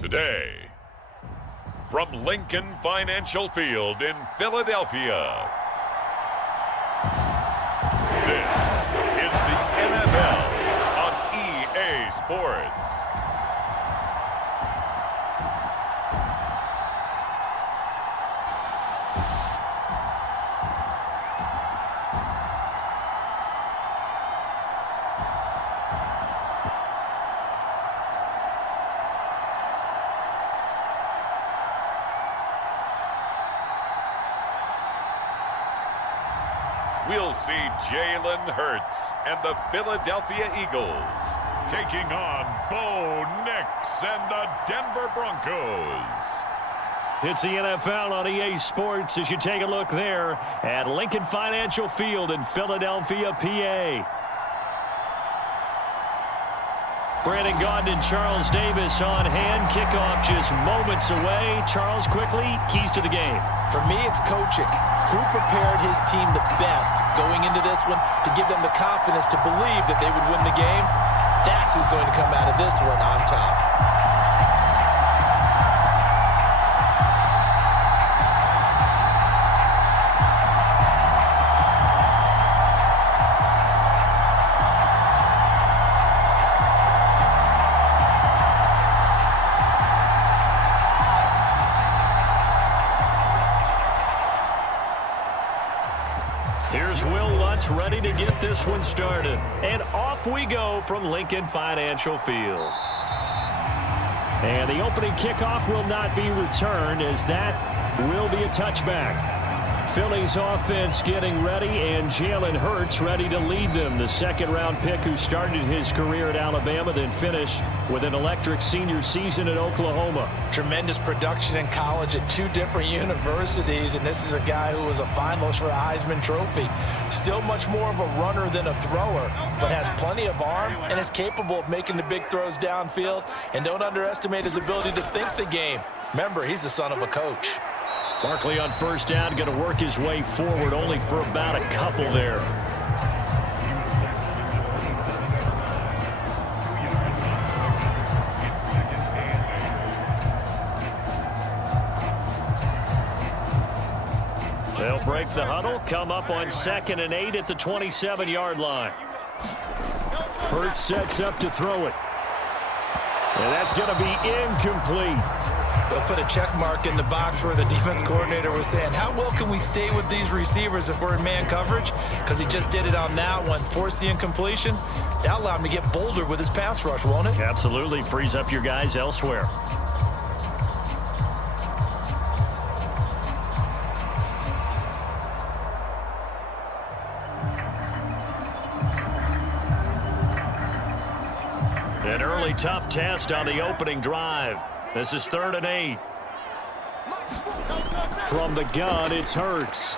Today, from Lincoln Financial Field in Philadelphia, this is the NFL on EA Sports. We'll see Jalen Hurts and the Philadelphia Eagles taking on Bo Nix and the Denver Broncos. It's the NFL on EA Sports as you take a look there at Lincoln Financial Field in Philadelphia, PA. Brandon Gaudin and Charles Davis on hand. Kickoff just moments away. Charles, quickly, keys to the game. For me, it's coaching. Who prepared his team the best going into this one to give them the confidence to believe that they would win the game? That's who's going to come out of this one on top. Here's Will Lutz ready to get this one started. And off we go from Lincoln Financial Field. And the opening kickoff will not be returned as that will be a touchback. Philly's offense getting ready, and Jalen Hurts ready to lead them. The second-round pick who started his career at Alabama, then finished with an electric senior season at Oklahoma. Tremendous production in college at two different universities, and this is a guy who was a finalist for the Heisman Trophy. Still much more of a runner than a thrower, but has plenty of arm and is capable of making the big throws downfield. And don't underestimate his ability to think the game. Remember, he's the son of a coach. Barkley on first down, going to work his way forward only for about a couple there. They'll break the huddle, come up on 2nd and 8 at the 27-yard line. Hurts sets up to throw it. And that's going to be incomplete. They'll put a check mark in the box where the defense coordinator was saying, how well can we stay with these receivers if we're in man coverage? Because he just did it on that one, forced the incompletion. That allowed him to get bolder with his pass rush, won't it? Absolutely. Frees up your guys elsewhere. An early tough test on the opening drive. This is 3rd and 8. From the gun, it's Hurts.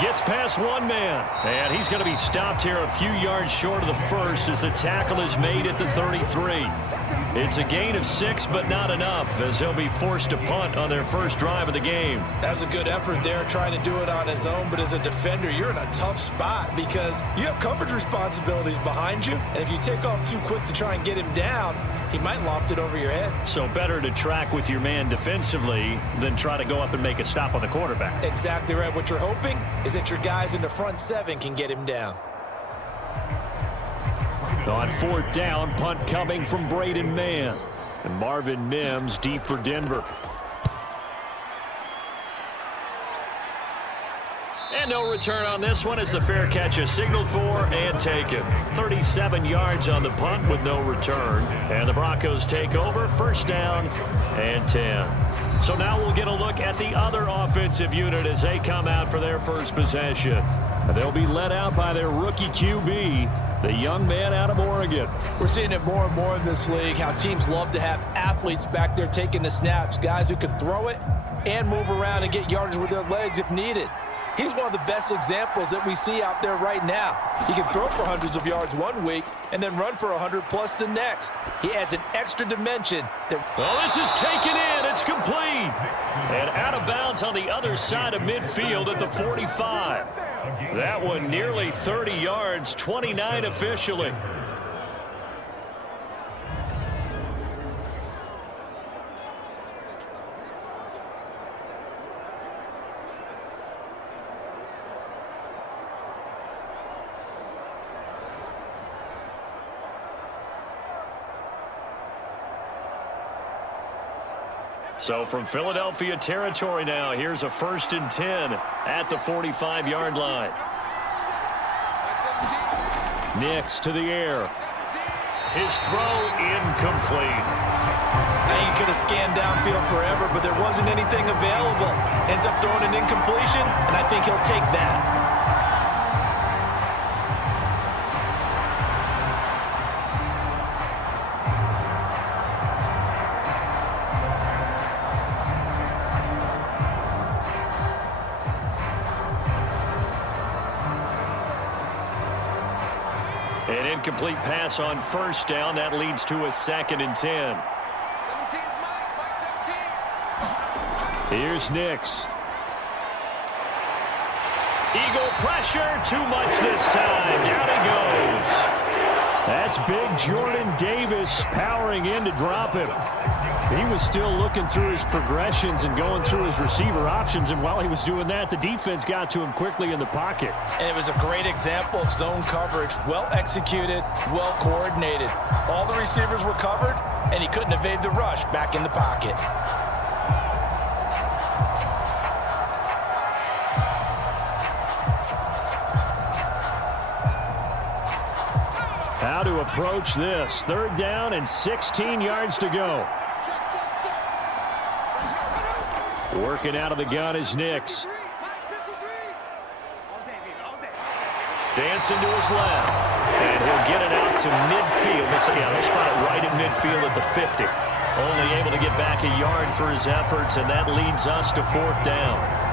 Gets past one man. And he's going to be stopped here a few yards short of the first as the tackle is made at the 33. It's a gain of 6, but not enough, as he'll be forced to punt on their first drive of the game. That was a good effort there, trying to do it on his own, but as a defender, you're in a tough spot because you have coverage responsibilities behind you, and if you take off too quick to try and get him down, he might loft it over your head. So better to track with your man defensively than try to go up and make a stop on the quarterback. Exactly right. What you're hoping is that your guys in the front 7 can get him down. On 4th down, punt coming from Braden Mann. And Marvin Mims deep for Denver. And no return on this one as the fair catch is signaled for and taken. 37 yards on the punt with no return. And the Broncos take over, 1st down and 10. So now we'll get a look at the other offensive unit as they come out for their first possession. They'll be led out by their rookie QB, the young man out of Oregon. We're seeing it more and more in this league, how teams love to have athletes back there taking the snaps, guys who can throw it and move around and get yardage with their legs if needed. He's one of the best examples that we see out there right now. He can throw for hundreds of yards one week and then run for 100+ the next. He adds an extra dimension. Well, this is taken in. It's complete. And out of bounds on the other side of midfield at the 45. That one nearly 30 yards, 29 officially. So from Philadelphia territory now, here's a 1st and 10 at the 45-yard line. Nix to the air. His throw incomplete. Now you could have scanned downfield forever, but there wasn't anything available. Ends up throwing an incompletion, and I think he'll take that. An incomplete pass on 1st down. That leads to a 2nd and 10. Here's Nix. Eagle pressure. Too much this time. Down he goes. That's big Jordan Davis powering in to drop him. He was still looking through his progressions and going through his receiver options, and while he was doing that, the defense got to him quickly in the pocket. And it was a great example of zone coverage. Well executed, well coordinated. All the receivers were covered, and he couldn't evade the rush back in the pocket. How to approach this. 3rd down and 16 yards to go. Working out of the gun is Nix. Dancing to his left. And he'll get it out to midfield. They'll spot it right in midfield at the 50. Only able to get back a yard for his efforts, and that leads us to 4th down.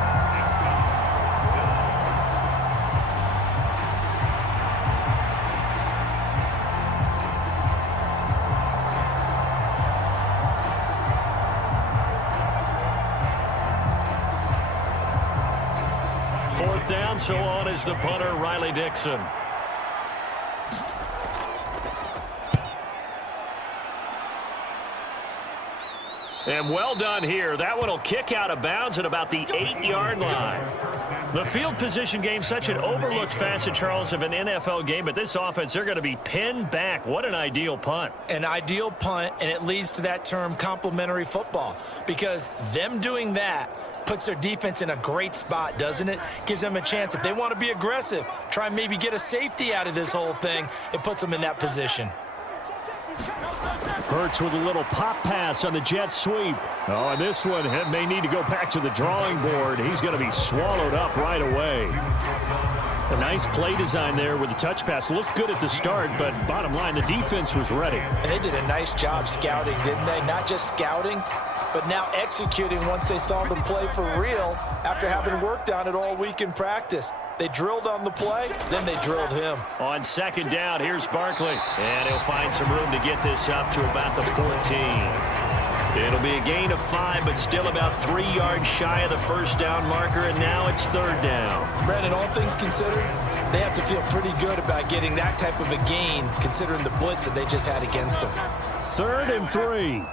Down, so on is the punter, Riley Dixon. And well done here. That one will kick out of bounds at about the 8-yard line. The field position game, such an overlooked facet, Charles, of an NFL game, but this offense, they're going to be pinned back. What an ideal punt. An ideal punt, and it leads to that term complementary football, because them doing that puts their defense in a great spot, doesn't it? Gives them a chance. If they want to be aggressive, try and maybe get a safety out of this whole thing, it puts them in that position. Hurts with a little pop pass on the jet sweep. Oh, and this one may need to go back to the drawing board. He's going to be swallowed up right away. A nice play design there with the touch pass. Looked good at the start, but bottom line, the defense was ready. And they did a nice job scouting, didn't they? Not just scouting, but now executing once they saw the play for real after having worked on it all week in practice. They drilled on the play, then they drilled him. On 2nd down, here's Barkley. And he'll find some room to get this up to about the 14. It'll be a gain of 5, but still about 3 yards shy of the 1st down marker, and now it's 3rd down. Brandon, all things considered, they have to feel pretty good about getting that type of a gain, considering the blitz that they just had against them. 3rd and 3.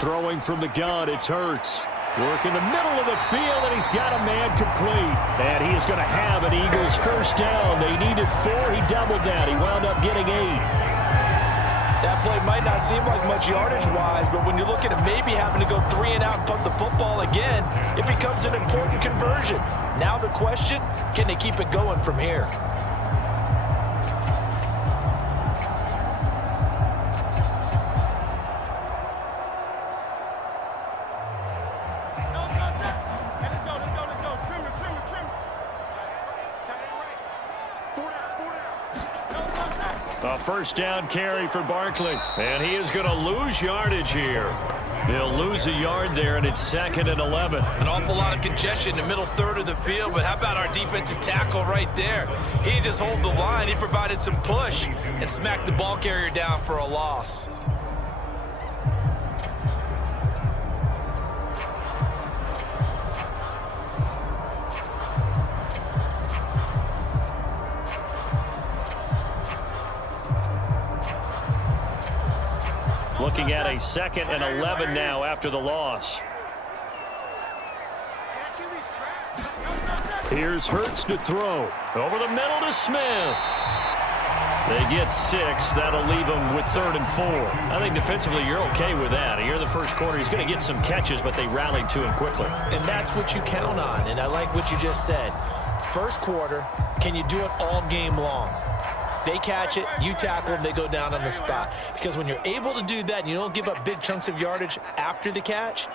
Throwing from the gun, it's Hurts. Work in the middle of the field, and he's got a man complete. And he is going to have an Eagles 1st down. They needed 4. He doubled that. He wound up getting 8. That play might not seem like much yardage-wise, but when you're looking at maybe having to go 3 and out and punt the football again, it becomes an important conversion. Now the question, can they keep it going from here? A 1st down carry for Barkley, and he is going to lose yardage here. He'll lose a yard there, and it's 2nd and 11. An awful lot of congestion in the middle 3rd of the field, but how about our defensive tackle right there? He didn't just hold the line, he provided some push and smacked the ball carrier down for a loss. Looking at a 2nd and 11 now after the loss. Here's Hurts to throw. Over the middle to Smith. They get 6. That'll leave them with 3rd and 4. I think defensively you're okay with that. Here in the first quarter, he's going to get some catches, but they rallied to him quickly. And that's what you count on, and I like what you just said. First quarter, can you do it all game long? They catch it, you tackle them, they go down on the spot. Because when you're able to do that and you don't give up big chunks of yardage after the catch,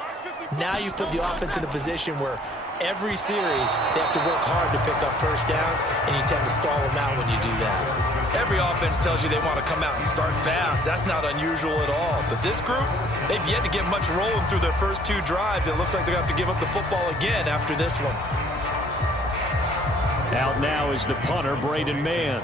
now you put the offense in a position where every series they have to work hard to pick up first downs, and you tend to stall them out when you do that. Every offense tells you they want to come out and start fast. That's not unusual at all. But this group, they've yet to get much rolling through their first 2 drives, and it looks like they're going to have to give up the football again after this one. Out now is the punter, Braden Mann.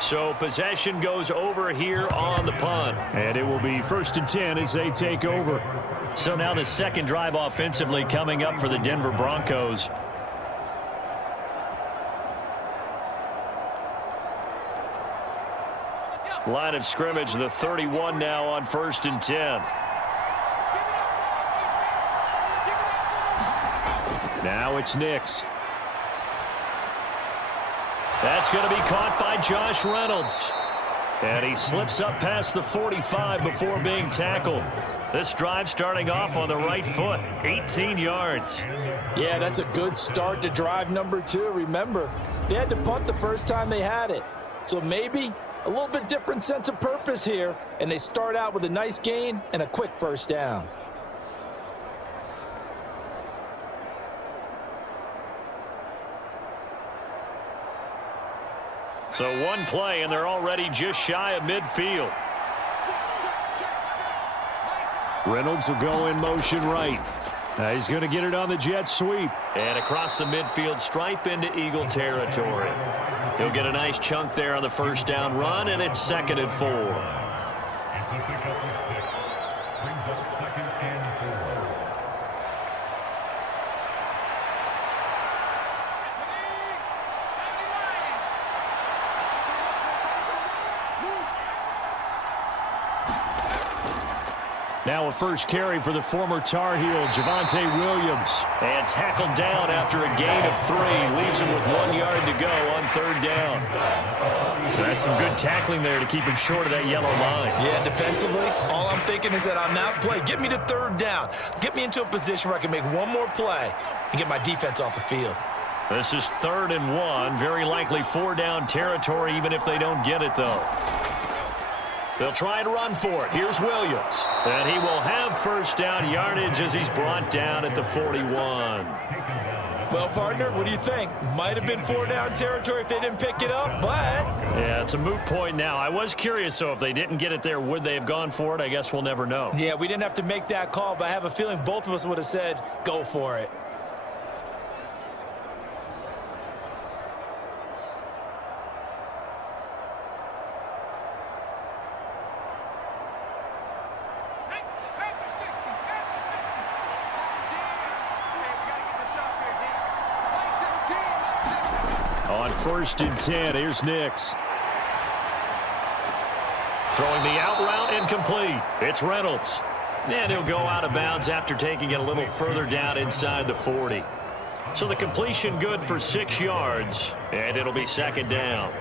So possession goes over here on the punt. And it will be 1st and 10 as they take over. So now the second drive offensively coming up for the Denver Broncos. Line of scrimmage, the 31 now on 1st and 10. Now it's Nix. That's going to be caught by Josh Reynolds. And he slips up past the 45 before being tackled. This drive starting off on the right foot, 18 yards. Yeah, that's a good start to drive number 2. Remember, they had to punt the first time they had it. So maybe a little bit different sense of purpose here, and they start out with a nice gain and a quick first down. So one play, and they're already just shy of midfield. Reynolds will go in motion right. He's going to get it on the jet sweep. And across the midfield stripe into Eagle territory. He'll get a nice chunk there on the first down run, and it's 2nd and 4. Now a first carry for the former Tar Heel, Javonte Williams. And tackled down after a gain of 3. Leaves him with 1 yard to go on 3rd down. That's some good tackling there to keep him short of that yellow line. Yeah, defensively, all I'm thinking is that on that play, get me to 3rd down. Get me into a position where I can make one more play and get my defense off the field. This is 3rd and 1. Very likely 4-down territory, even if they don't get it, though. They'll try and run for it. Here's Williams. And he will have first down yardage as he's brought down at the 41. Well, partner, what do you think? Might have been 4-down territory if they didn't pick it up, but... Yeah, it's a moot point now. I was curious, so if they didn't get it there, would they have gone for it? I guess we'll never know. Yeah, we didn't have to make that call, but I have a feeling both of us would have said, go for it. On 1st and 10, here's Nix. Throwing the out route incomplete. It's Reynolds. And he'll go out of bounds after taking it a little further down inside the 40. So the completion good for 6 yards, and it'll be 2nd down.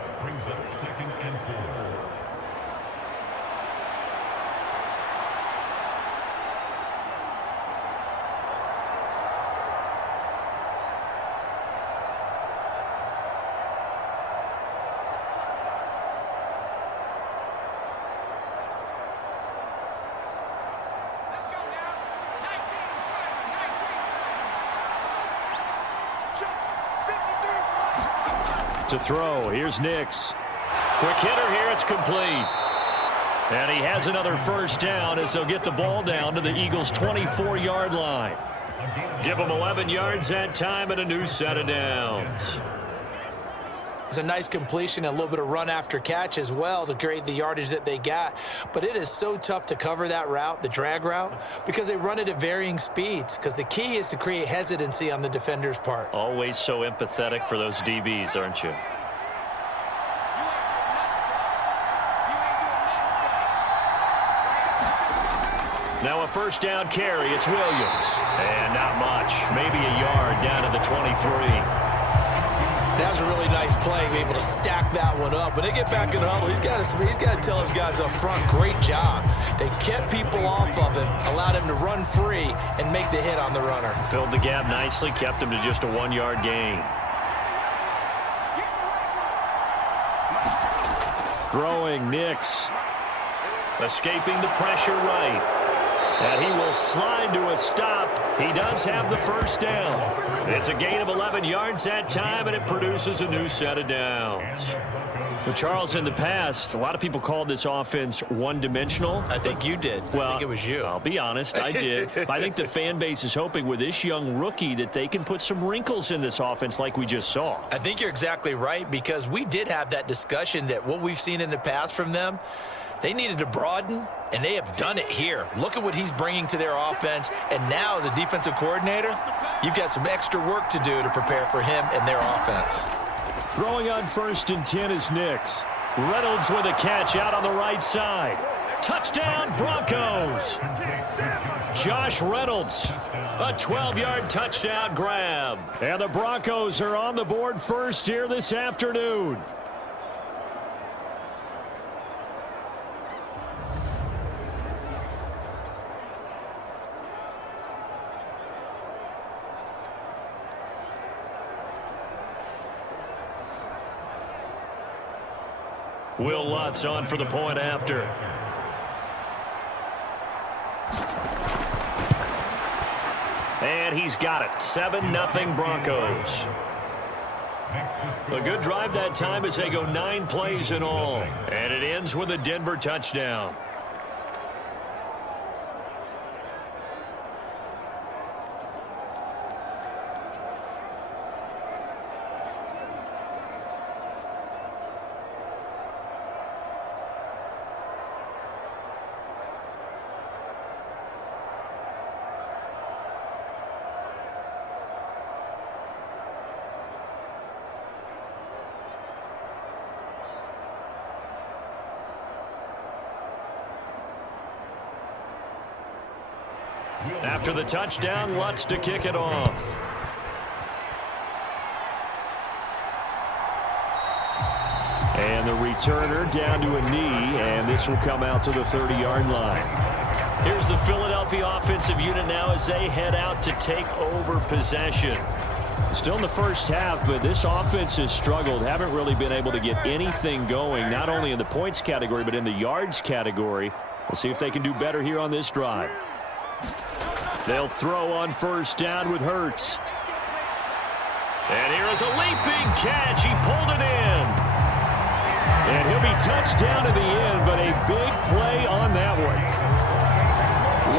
To throw, here's Nix. Quick hitter here, it's complete. And he has another first down as they'll get the ball down to the Eagles' 24-yard line. Give them 11 yards that time and a new set of downs. It's a nice completion and a little bit of run after catch as well to create the yardage that they got. But it is so tough to cover that route, the drag route, because they run it at varying speeds. Because the key is to create hesitancy on the defender's part. Always so empathetic for those DBs, aren't you? Now a first down carry. It's Williams. And not much. Maybe a yard down to the 23. That was a really nice play, able to stack that one up. When they get back in the huddle, he's got to tell his guys up front, great job. They kept people off of him, allowed him to run free and make the hit on the runner. Filled the gap nicely, kept him to just a 1-yard gain. Throwing Nix. Escaping the pressure right. And he will slide to a stop. He does have the first down. It's a gain of 11 yards that time, and it produces a new set of downs. Well, Charles, in the past, a lot of people called this offense one-dimensional. I think you did. Well, I think it was you. I'll be honest, I did. I think the fan base is hoping with this young rookie that they can put some wrinkles in this offense like we just saw. I think you're exactly right, because we did have that discussion that what we've seen in the past from them, they needed to broaden, and they have done it here. Look at what he's bringing to their offense, and now as a defensive coordinator, you've got some extra work to do to prepare for him and their offense. Throwing on 1st and 10 is Nix. Reynolds with a catch out on the right side. Touchdown, Broncos. Josh Reynolds, a 12-yard touchdown grab. And the Broncos are on the board first here this afternoon. Will Lutz on for the point after. And he's got it. 7-0 Broncos. A good drive that time as they go 9 plays in all. And it ends with a Denver touchdown. After the touchdown, Lutz to kick it off. And the returner down to a knee, and this will come out to the 30-yard line. Here's the Philadelphia offensive unit now as they head out to take over possession. Still in the first half, but this offense has struggled. Haven't really been able to get anything going, not only in the points category, but in the yards category. We'll see if they can do better here on this drive. They'll throw on 1st down with Hurts. And here is a leaping catch. He pulled it in. And he'll be touched down in the end, but a big play on that one.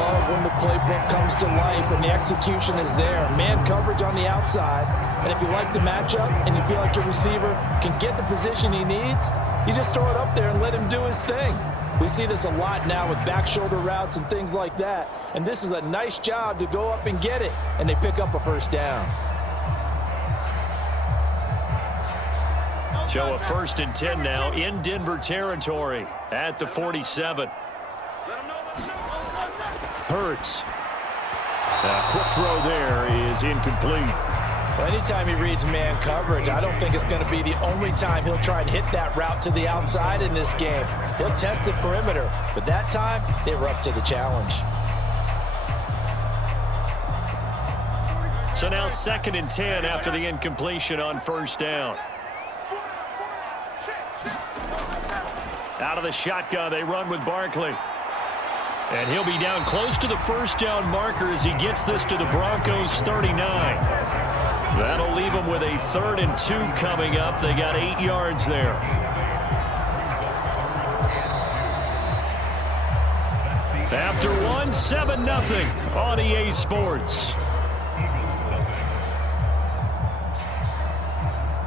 Love when the playbook comes to life and the execution is there. Man coverage on the outside. And if you like the matchup and you feel like your receiver can get the position he needs, you just throw it up there and let him do his thing. We see this a lot now with back shoulder routes and things like that. And this is a nice job to go up and get it. And they pick up a 1st down. So a 1st and 10 now in Denver territory at the 47. Hurts. A quick throw there is incomplete. Well, anytime he reads man coverage, I don't think it's going to be the only time he'll try and hit that route to the outside in this game. He'll test the perimeter, but that time they were up to the challenge. So now 2nd and 10 after the incompletion on 1st down. Out of the shotgun, they run with Barkley. And he'll be down close to the 1st down marker as he gets this to the Broncos 39. That'll leave them with a 3rd and 2 coming up. They got 8 yards there. After 7-0 on EA Sports.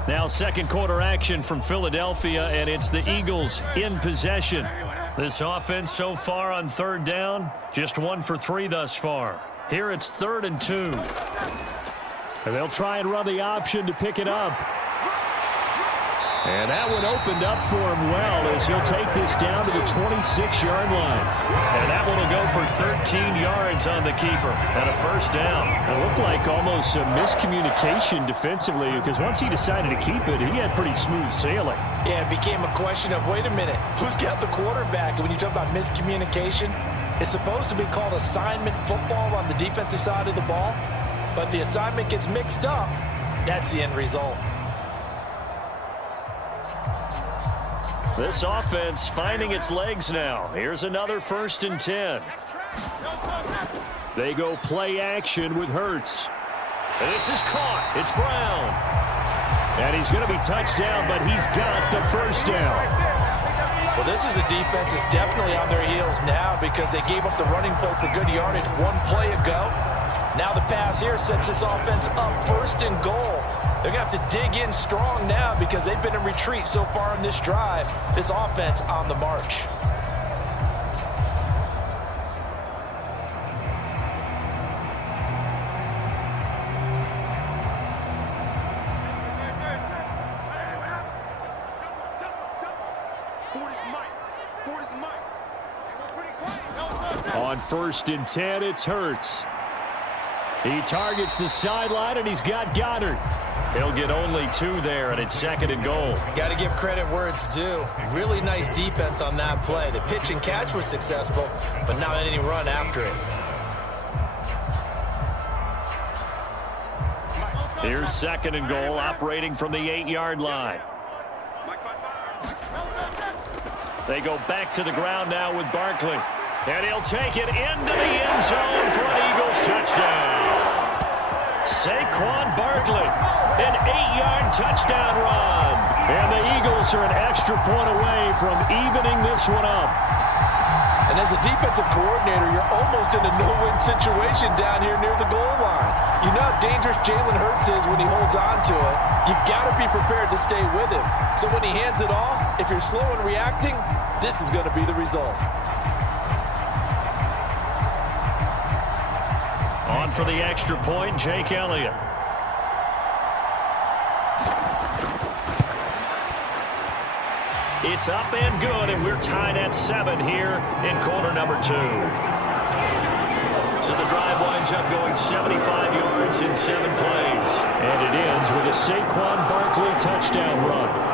Now 2nd quarter action from Philadelphia, and it's the Eagles in possession. This offense so far on 3rd down, just 1 for 3 thus far. Here it's 3rd and 2. And they'll try and run the option to pick it up. And that one opened up for him well as he'll take this down to the 26-yard line. And that one will go for 13 yards on the keeper and a first down. It looked like almost a miscommunication defensively because once he decided to keep it, he had pretty smooth sailing. Yeah, it became a question of, wait a minute, who's got the quarterback? And when you talk about miscommunication, it's supposed to be called assignment football on the defensive side of the ball, but the assignment gets mixed up. That's the end result. This offense finding its legs now. Here's another 1st and 10. They go play action with Hurts. And this is caught. It's Brown. And he's going to be touched down, but he's got the first down. Well, this is a defense that's definitely on their heels now because they gave up the running play for good yardage one play ago. Now the pass here sets this offense up 1st and goal. They're going to have to dig in strong now because they've been in retreat so far in this drive. This offense on the march. On 1st and 10, it's Hurts. He targets the sideline, and he's got Goddard. He'll get only 2 there, and it's 2nd and goal. Got to give credit where it's due. Really nice defense on that play. The pitch and catch was successful, but not any run after it. Here's 2nd and goal, operating from the 8-yard line. They go back to the ground now with Barkley. And he'll take it into the end zone for an Eagles touchdown. Saquon Barkley, an 8-yard touchdown run. And the Eagles are an extra point away from evening this one up. And as a defensive coordinator, you're almost in a no-win situation down here near the goal line. You know how dangerous Jalen Hurts is when he holds on to it. You've got to be prepared to stay with him. So when he hands it off, if you're slow in reacting, this is going to be the result. On for the extra point, Jake Elliott. It's up and good, and we're tied at 7 here in quarter number 2. So the drive winds up going 75 yards in 7 plays. And it ends with a Saquon Barkley touchdown run.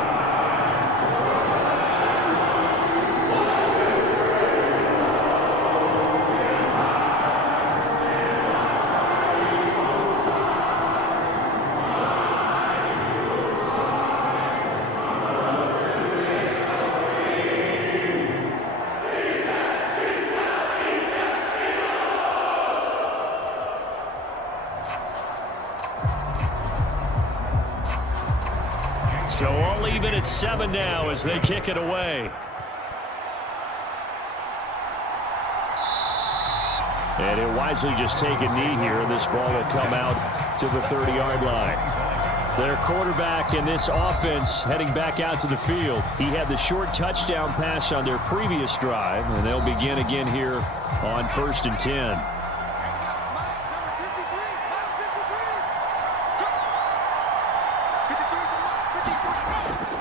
So all even at 7 now as they kick it away. And he'll wisely just take a knee here, and this ball will come out to the 30-yard line. Their quarterback in this offense heading back out to the field. He had the short touchdown pass on their previous drive, and they'll begin again here on 1st and 10.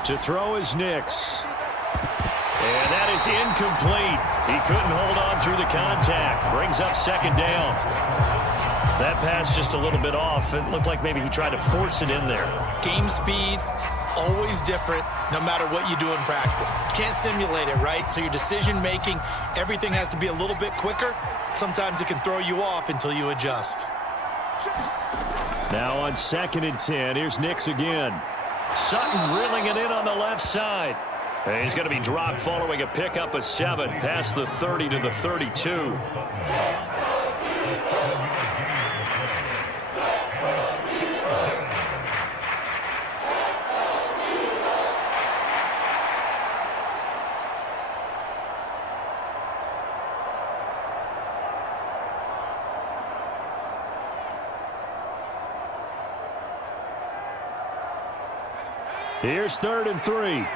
To throw is Nix. And that is incomplete. He couldn't hold on through the contact. Brings up 2nd down. That pass just a little bit off. It looked like maybe he tried to force it in there. Game speed, always different, no matter what you do in practice. Can't simulate it, right? So your decision-making, everything has to be a little bit quicker. Sometimes it can throw you off until you adjust. Now on 2nd and 10, here's Nix again. Sutton reeling it in on the left side. And he's going to be dropped following a pickup of 7 past the 30 to the 32. Here's 3rd and 3.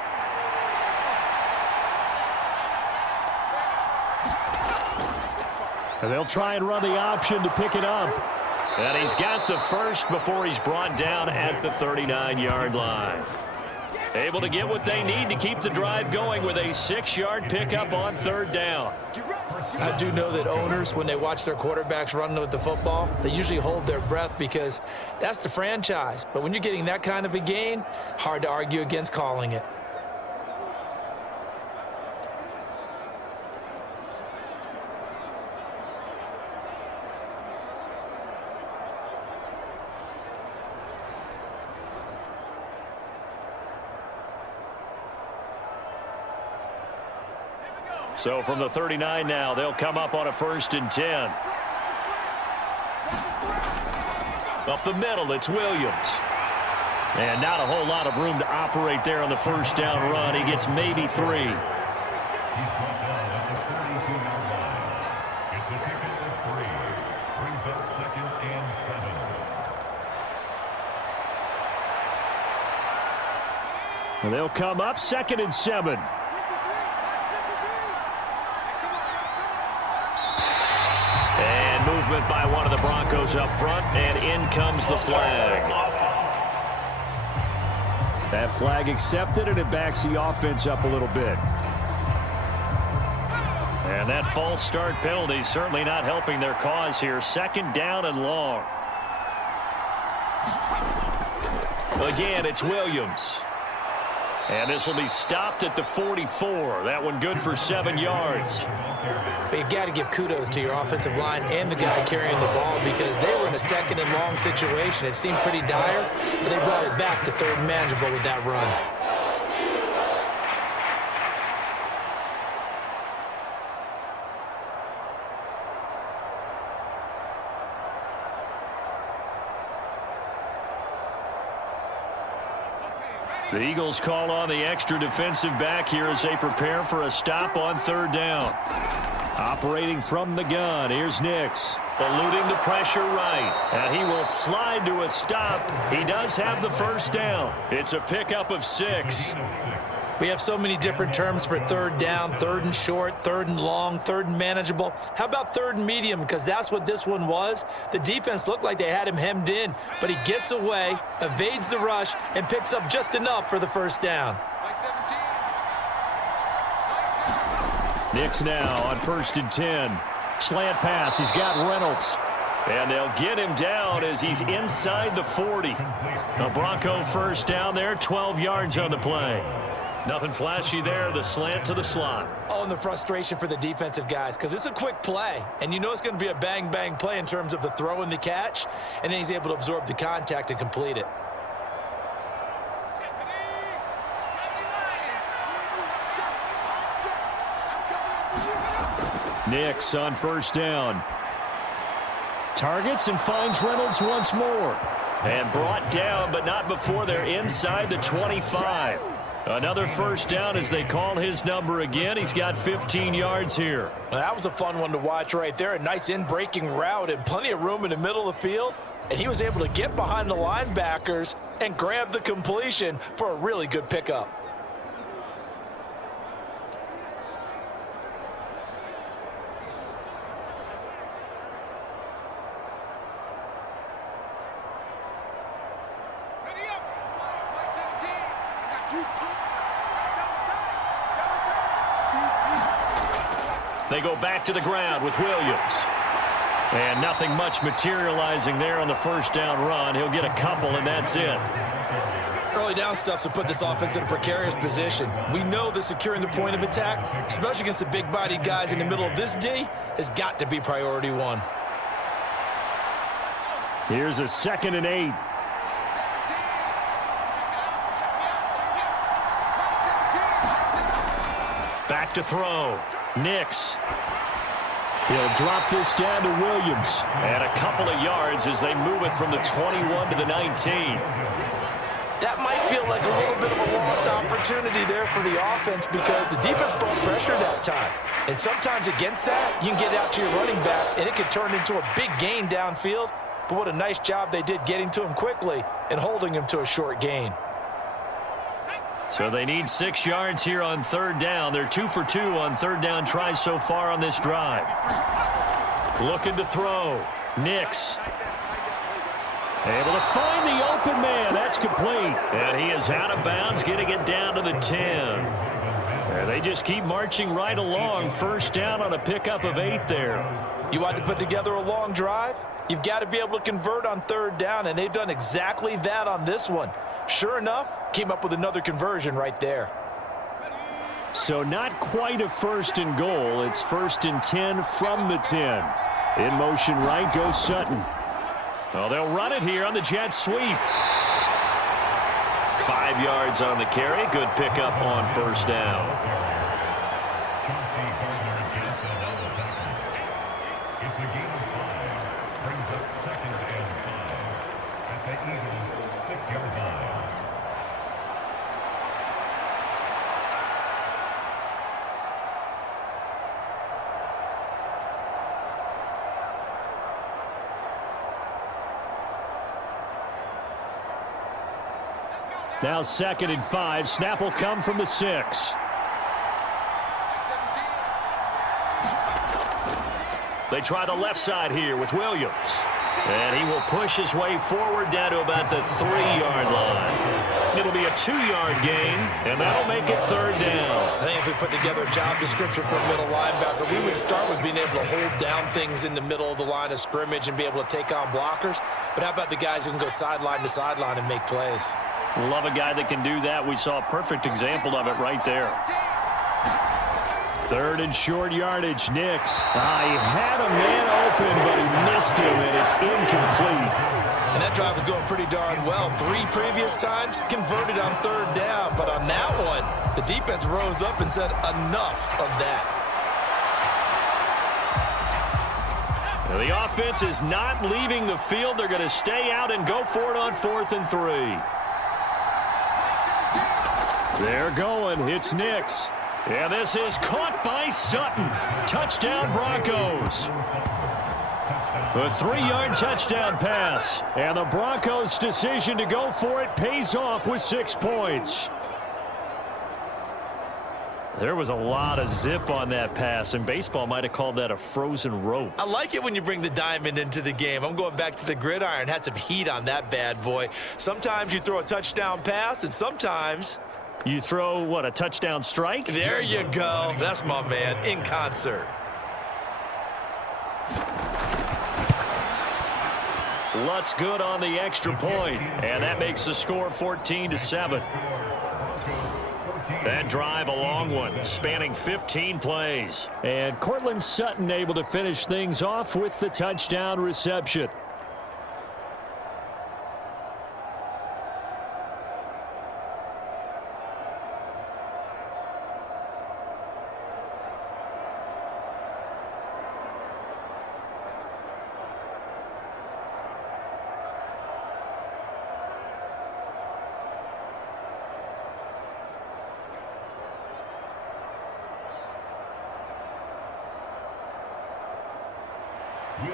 And they'll try and run the option to pick it up. And he's got the first before he's brought down at the 39-yard line. Able to get what they need to keep the drive going with a 6-yard pickup on 3rd down. I do know that owners, when they watch their quarterbacks run with the football, they usually hold their breath because that's the franchise. But when you're getting that kind of a gain, hard to argue against calling it. So from the 39 now, they'll come up on a 1st and 10. Up the middle, it's Williams. And not a whole lot of room to operate there on the 1st down run. He gets maybe 3. And they'll come up 2nd and 7. Movement by one of the Broncos up front, and in comes the flag. That flag accepted, and it backs the offense up a little bit. And that false start penalty certainly not helping their cause here. 2nd down and long. Again, it's Williams. And this will be stopped at the 44. That one good for 7 yards. But you got to give kudos to your offensive line and the guy carrying the ball because they were in a 2nd and long situation. It seemed pretty dire, but they brought it back to 3rd and manageable with that run. The Eagles call on the extra defensive back here as they prepare for a stop on 3rd down. Operating from the gun, here's Nix. Eluding the pressure right. And he will slide to a stop. He does have the 1st down. It's a pickup of 6. We have so many different terms for 3rd down, 3rd and short, 3rd and long, 3rd and manageable. How about 3rd and medium? Because that's what this one was. The defense looked like they had him hemmed in, but he gets away, evades the rush, and picks up just enough for the 1st down. Nix now on 1st and 10. Slant pass, he's got Reynolds. And they'll get him down as he's inside the 40. A Bronco 1st down there, 12 yards on the play. Nothing flashy there, the slant to the slot. Oh, and the frustration for the defensive guys because it's a quick play, and you know it's going to be a bang-bang play in terms of the throw and the catch, and then he's able to absorb the contact and complete it. Nix on 1st down. Targets and finds Reynolds once more. And brought down, but not before they're inside the 25. Another 1st down as they call his number again. He's got 15 yards here. Well, that was a fun one to watch right there. A nice in-breaking route and plenty of room in the middle of the field. And he was able to get behind the linebackers and grab the completion for a really good pickup. They go back to the ground with Williams. And nothing much materializing there on the 1st down run. He'll get a couple, and that's it. Early down stuff to put this offense in a precarious position. We know that securing the point of attack, especially against the big-bodied guys in the middle of this D, has got to be priority 1. Here's a 2nd and 8. Back to throw. Nix. He'll drop this down to Williams. And a couple of yards as they move it from the 21 to the 19. That might feel like a little bit of a lost opportunity there for the offense because the defense brought pressure that time. And sometimes against that, you can get out to your running back, and it could turn into a big gain downfield. But what a nice job they did getting to him quickly and holding him to a short gain. So they need 6 yards here on 3rd down. They're 2 for 2 on 3rd down tries so far on this drive. Looking to throw. Nix. Able to find the open man. That's complete. And he is out of bounds, getting it down to the 10. And they just keep marching right along. First down on a pickup of 8 there. You want to put together a long drive? You've got to be able to convert on third down, and they've done exactly that on this one. Sure enough, came up with another conversion right there. So not quite a first and goal. It's first and 10 from the 10. In motion right goes Sutton. Well, they'll run it here on the jet sweep. 5 yards on the carry. Good pickup on first down. Now 2nd and 5. Snap will come from the 6. They try the left side here with Williams. And he will push his way forward down to about the 3-yard line. It'll be a 2-yard gain, and that'll make it third down. I think if we put together a job description for a middle linebacker, we would start with being able to hold down things in the middle of the line of scrimmage and be able to take on blockers. But how about the guys who can go sideline to sideline and make plays? Love a guy that can do that. We saw a perfect example of it right there. 3rd and short yardage. Nix. He had a man open, but he missed him, and it's incomplete. And that drive was going pretty darn well. 3 previous times, converted on third down. But on that one, the defense rose up and said, enough of that. Now, the offense is not leaving the field. They're going to stay out and go for it on 4th and 3. They're going. It's Nix. Yeah, this is caught by Sutton. Touchdown, Broncos. A 3-yard touchdown pass. And the Broncos' decision to go for it pays off with 6 points. There was a lot of zip on that pass, and baseball might have called that a frozen rope. I like it when you bring the diamond into the game. I'm going back to the gridiron. Had some heat on that bad boy. Sometimes you throw a touchdown pass, and sometimes you throw, what, a touchdown strike? There you go. That's my man, in concert. Lutz good on the extra point, and that makes the score 14-7. That drive, a long one, spanning 15 plays. And Courtland Sutton able to finish things off with the touchdown reception.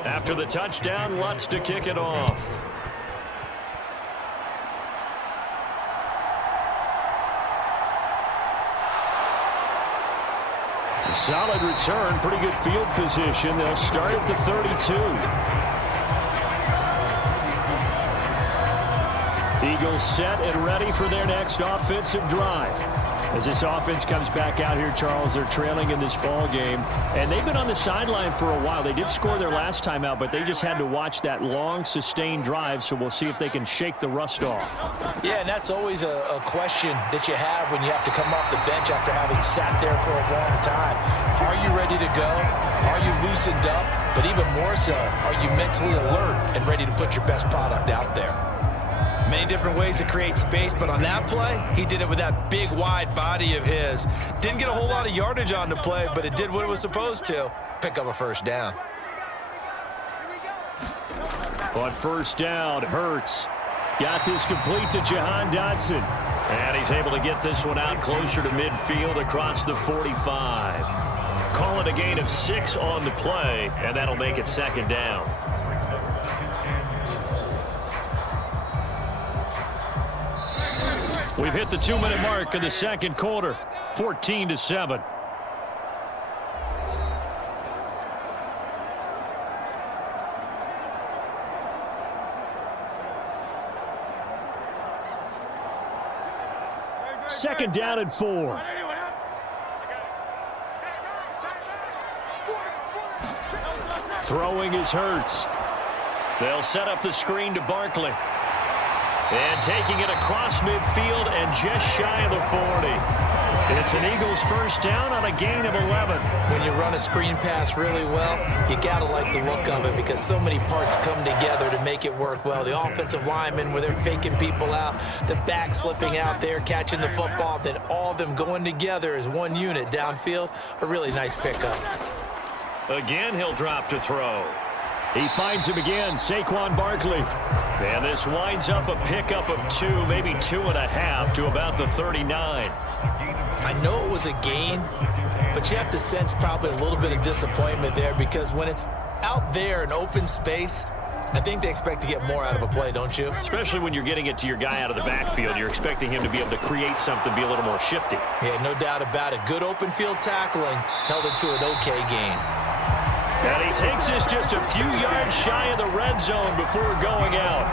After the touchdown, Lutz to kick it off. A solid return, pretty good field position. They'll start at the 32. Eagles set and ready for their next offensive drive. As this offense comes back out here, Charles, they're trailing in this ball game, and they've been on the sideline for a while. They did score their last time out, but they just had to watch that long, sustained drive, so we'll see if they can shake the rust off. Yeah, and that's always a question that you have when you have to come off the bench after having sat there for a long time. Are you ready to go? Are you loosened up? But even more so, are you mentally alert and ready to put your best product out there? Many different ways to create space, but on that play, he did it with that big, wide body of his. Didn't get a whole lot of yardage on the play, but it did what it was supposed to. Pick up a first down. On first down, Hurts got this complete to Jahan Dotson. And he's able to get this one out closer to midfield across the 45. Call it a gain of 6 on the play, and that'll make it second down. We've hit the 2-minute mark of the second quarter, 14-7. second down and 4. Throwing is Hurts. They'll set up the screen to Barkley. And taking it across midfield and just shy of the 40. It's an Eagles first down on a gain of 11. When you run a screen pass really well, you got to like the look of it because so many parts come together to make it work well. The offensive linemen, where they're faking people out, the back slipping out there, catching the football, then all of them going together as one unit downfield. A really nice pickup. Again, he'll drop to throw. He finds him again, Saquon Barkley. And this winds up a pickup of 2, maybe 2.5 to about the 39. I know it was a gain, but you have to sense probably a little bit of disappointment there because when it's out there in open space, I think they expect to get more out of a play, don't you? Especially when you're getting it to your guy out of the backfield. You're expecting him to be able to create something, be a little more shifty. Yeah, no doubt about it. Good open field tackling held it to an okay gain. And he takes this just a few yards shy of the red zone before going out.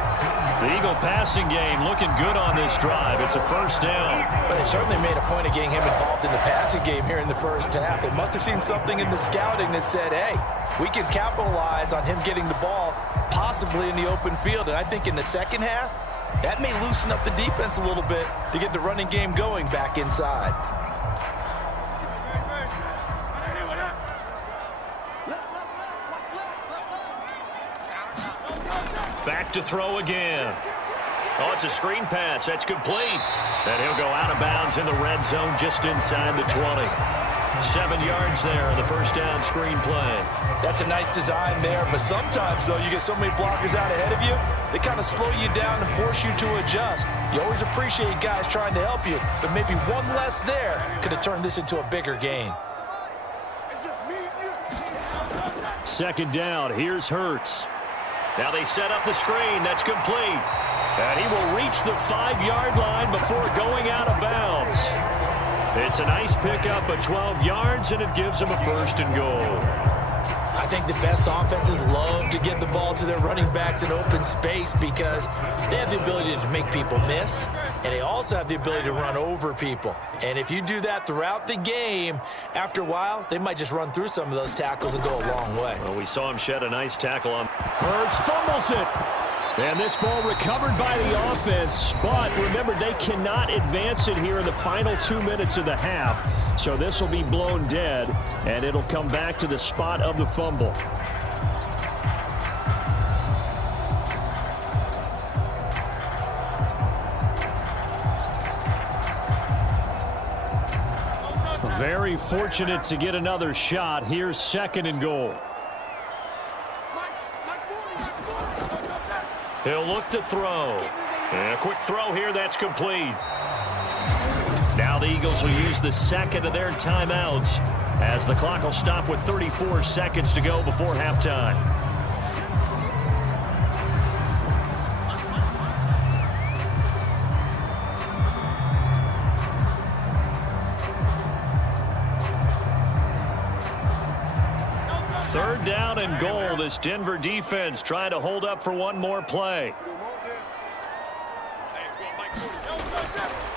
The Eagle passing game looking good on this drive. It's a first down. But they certainly made a point of getting him involved in the passing game here in the first half. They must have seen something in the scouting that said, hey, we can capitalize on him getting the ball possibly in the open field. And I think in the second half, that may loosen up the defense a little bit to get the running game going back inside. Back to throw again. Oh, it's a screen pass. That's complete. And he'll go out of bounds in the red zone just inside the 20. 7 yards there on the first down screen play. That's a nice design there, but sometimes, though, you get so many blockers out ahead of you, they kind of slow you down and force you to adjust. You always appreciate guys trying to help you, but maybe one less there could have turned this into a bigger gain. Second down, here's Hurts. Now they set up the screen. That's complete. And he will reach the 5-yard line before going out of bounds. It's a nice pickup of 12 yards, and it gives him a first and goal. I think the best offenses love to get the ball to their running backs in open space because they have the ability to make people miss, and they also have the ability to run over people. And if you do that throughout the game, after a while, they might just run through some of those tackles and go a long way. Well, we saw him shed a nice tackle on. Hurts fumbles it. And this ball recovered by the offense, but remember, they cannot advance it here in the final 2 minutes of the half. So this will be blown dead, and it'll come back to the spot of the fumble. Very fortunate to get another shot. Here's second and goal. He'll look to throw. And a quick throw here, that's complete. Now the Eagles will use the second of their timeouts as the clock will stop with 34 seconds to go before halftime. Third down and goal. This Denver defense trying to hold up for one more play.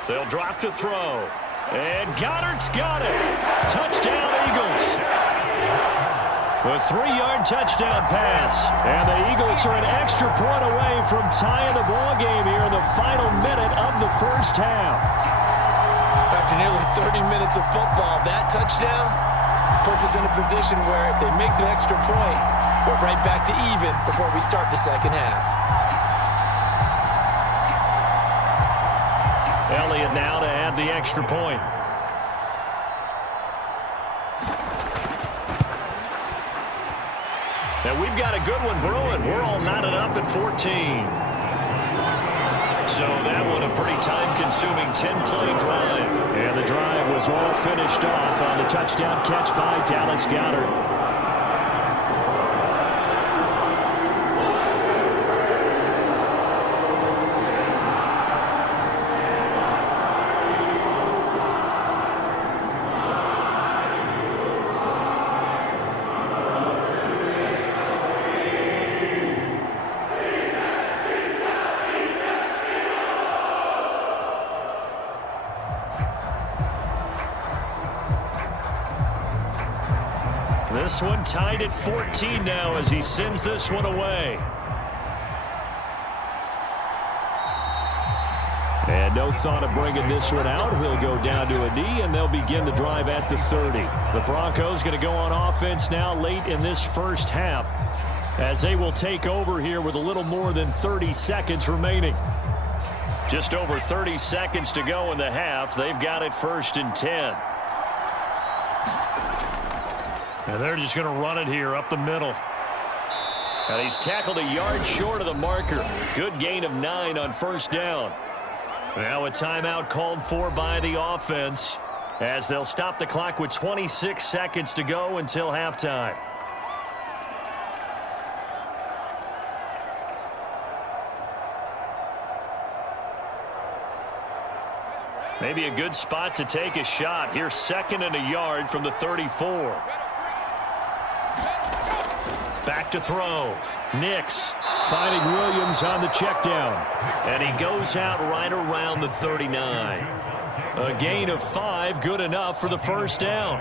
They'll drop to throw. And Goddard's got it. Touchdown, Eagles. A 3-yard touchdown pass. And the Eagles are an extra point away from tying the ball game here in the final minute of the first half. After nearly 30 minutes of football, that touchdown puts us in a position where if they make the extra point, we're right back to even before we start the second half. Elliott now to add the extra point. And we've got a good one brewing. We're all knotted up at 14. So that one a pretty time-consuming 10-play drive. And the drive was all finished off on the touchdown catch by Dallas Goedert. this one, tied at 14 now as he sends this one away. And no thought of bringing this one out. He'll go down to a knee, and they'll begin the drive at the 30. The Broncos going to go on offense now late in this first half as they will take over here with a little more than 30 seconds remaining. Just over 30 seconds to go in the half. They've got it 1st and 10. And they're just going to run it here up the middle. And he's tackled a yard short of the marker. Good gain of 9 on 1st down. Now a timeout called for by the offense as they'll stop the clock with 26 seconds to go until halftime. Maybe a good spot to take a shot. Here's 2nd and a yard from the 34. Back to throw. Nix finding Williams on the check down. And he goes out right around the 39. A gain of 5, good enough for the 1st down.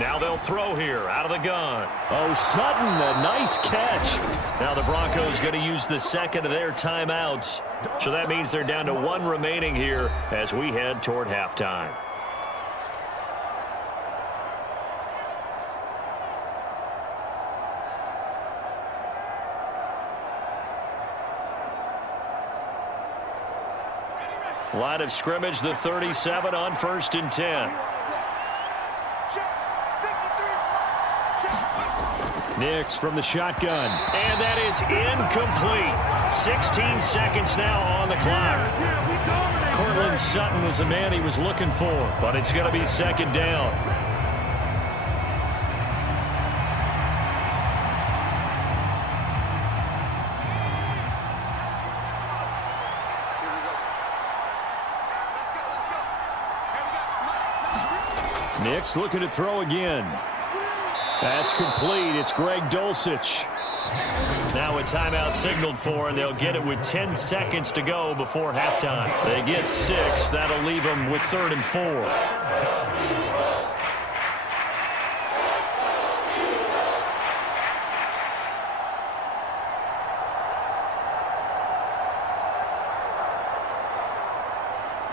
Now they'll throw here out of the gun. Oh, Sutton, a nice catch. Now the Broncos going to use the 2nd of their timeouts. So that means they're down to 1 remaining here as we head toward halftime. Line of scrimmage, the 37 on 1st and 10. Nix from the shotgun. And that is incomplete. 16 seconds now on the clock. Cortland Sutton was the man he was looking for, but it's going to be 2nd down. Nix looking to throw again. That's complete. It's Greg Dulcich. Now a timeout signaled for, and they'll get it with 10 seconds to go before halftime. They get 6. That'll leave them with 3rd and 4.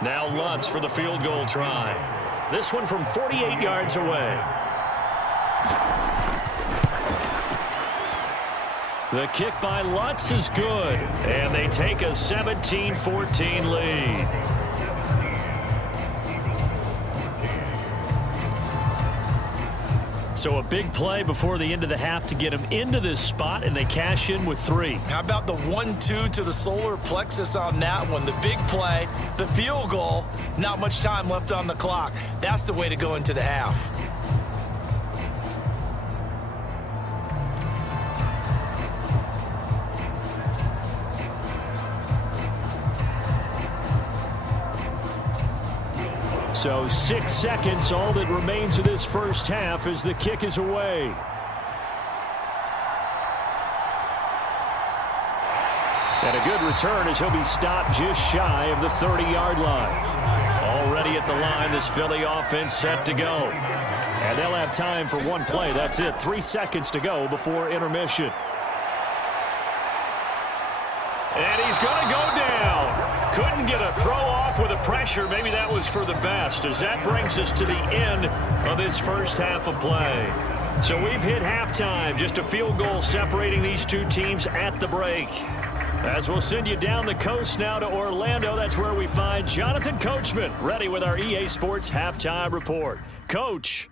Now Lutz for the field goal try. This one from 48 yards away. The kick by Lutz is good, and they take a 17-14 lead. So a big play before the end of the half to get them into this spot, and they cash in with 3. How about the 1-2 to the solar plexus on that one? The big play, the field goal, not much time left on the clock. That's the way to go into the half. So 6 seconds, all that remains of this first half as the kick is away. And a good return as he'll be stopped just shy of the 30-yard line. Already at the line, this Philly offense set to go. And they'll have time for one play. That's it. 3 seconds to go before intermission. And he's going to go down. Couldn't get a throw off with the pressure. Maybe that was for the best, as that brings us to the end of this first half of play. So we've hit halftime. Just a field goal separating these two teams at the break. As we'll send you down the coast now to Orlando, that's where we find Jonathan Coachman ready with our EA Sports Halftime Report. Coach.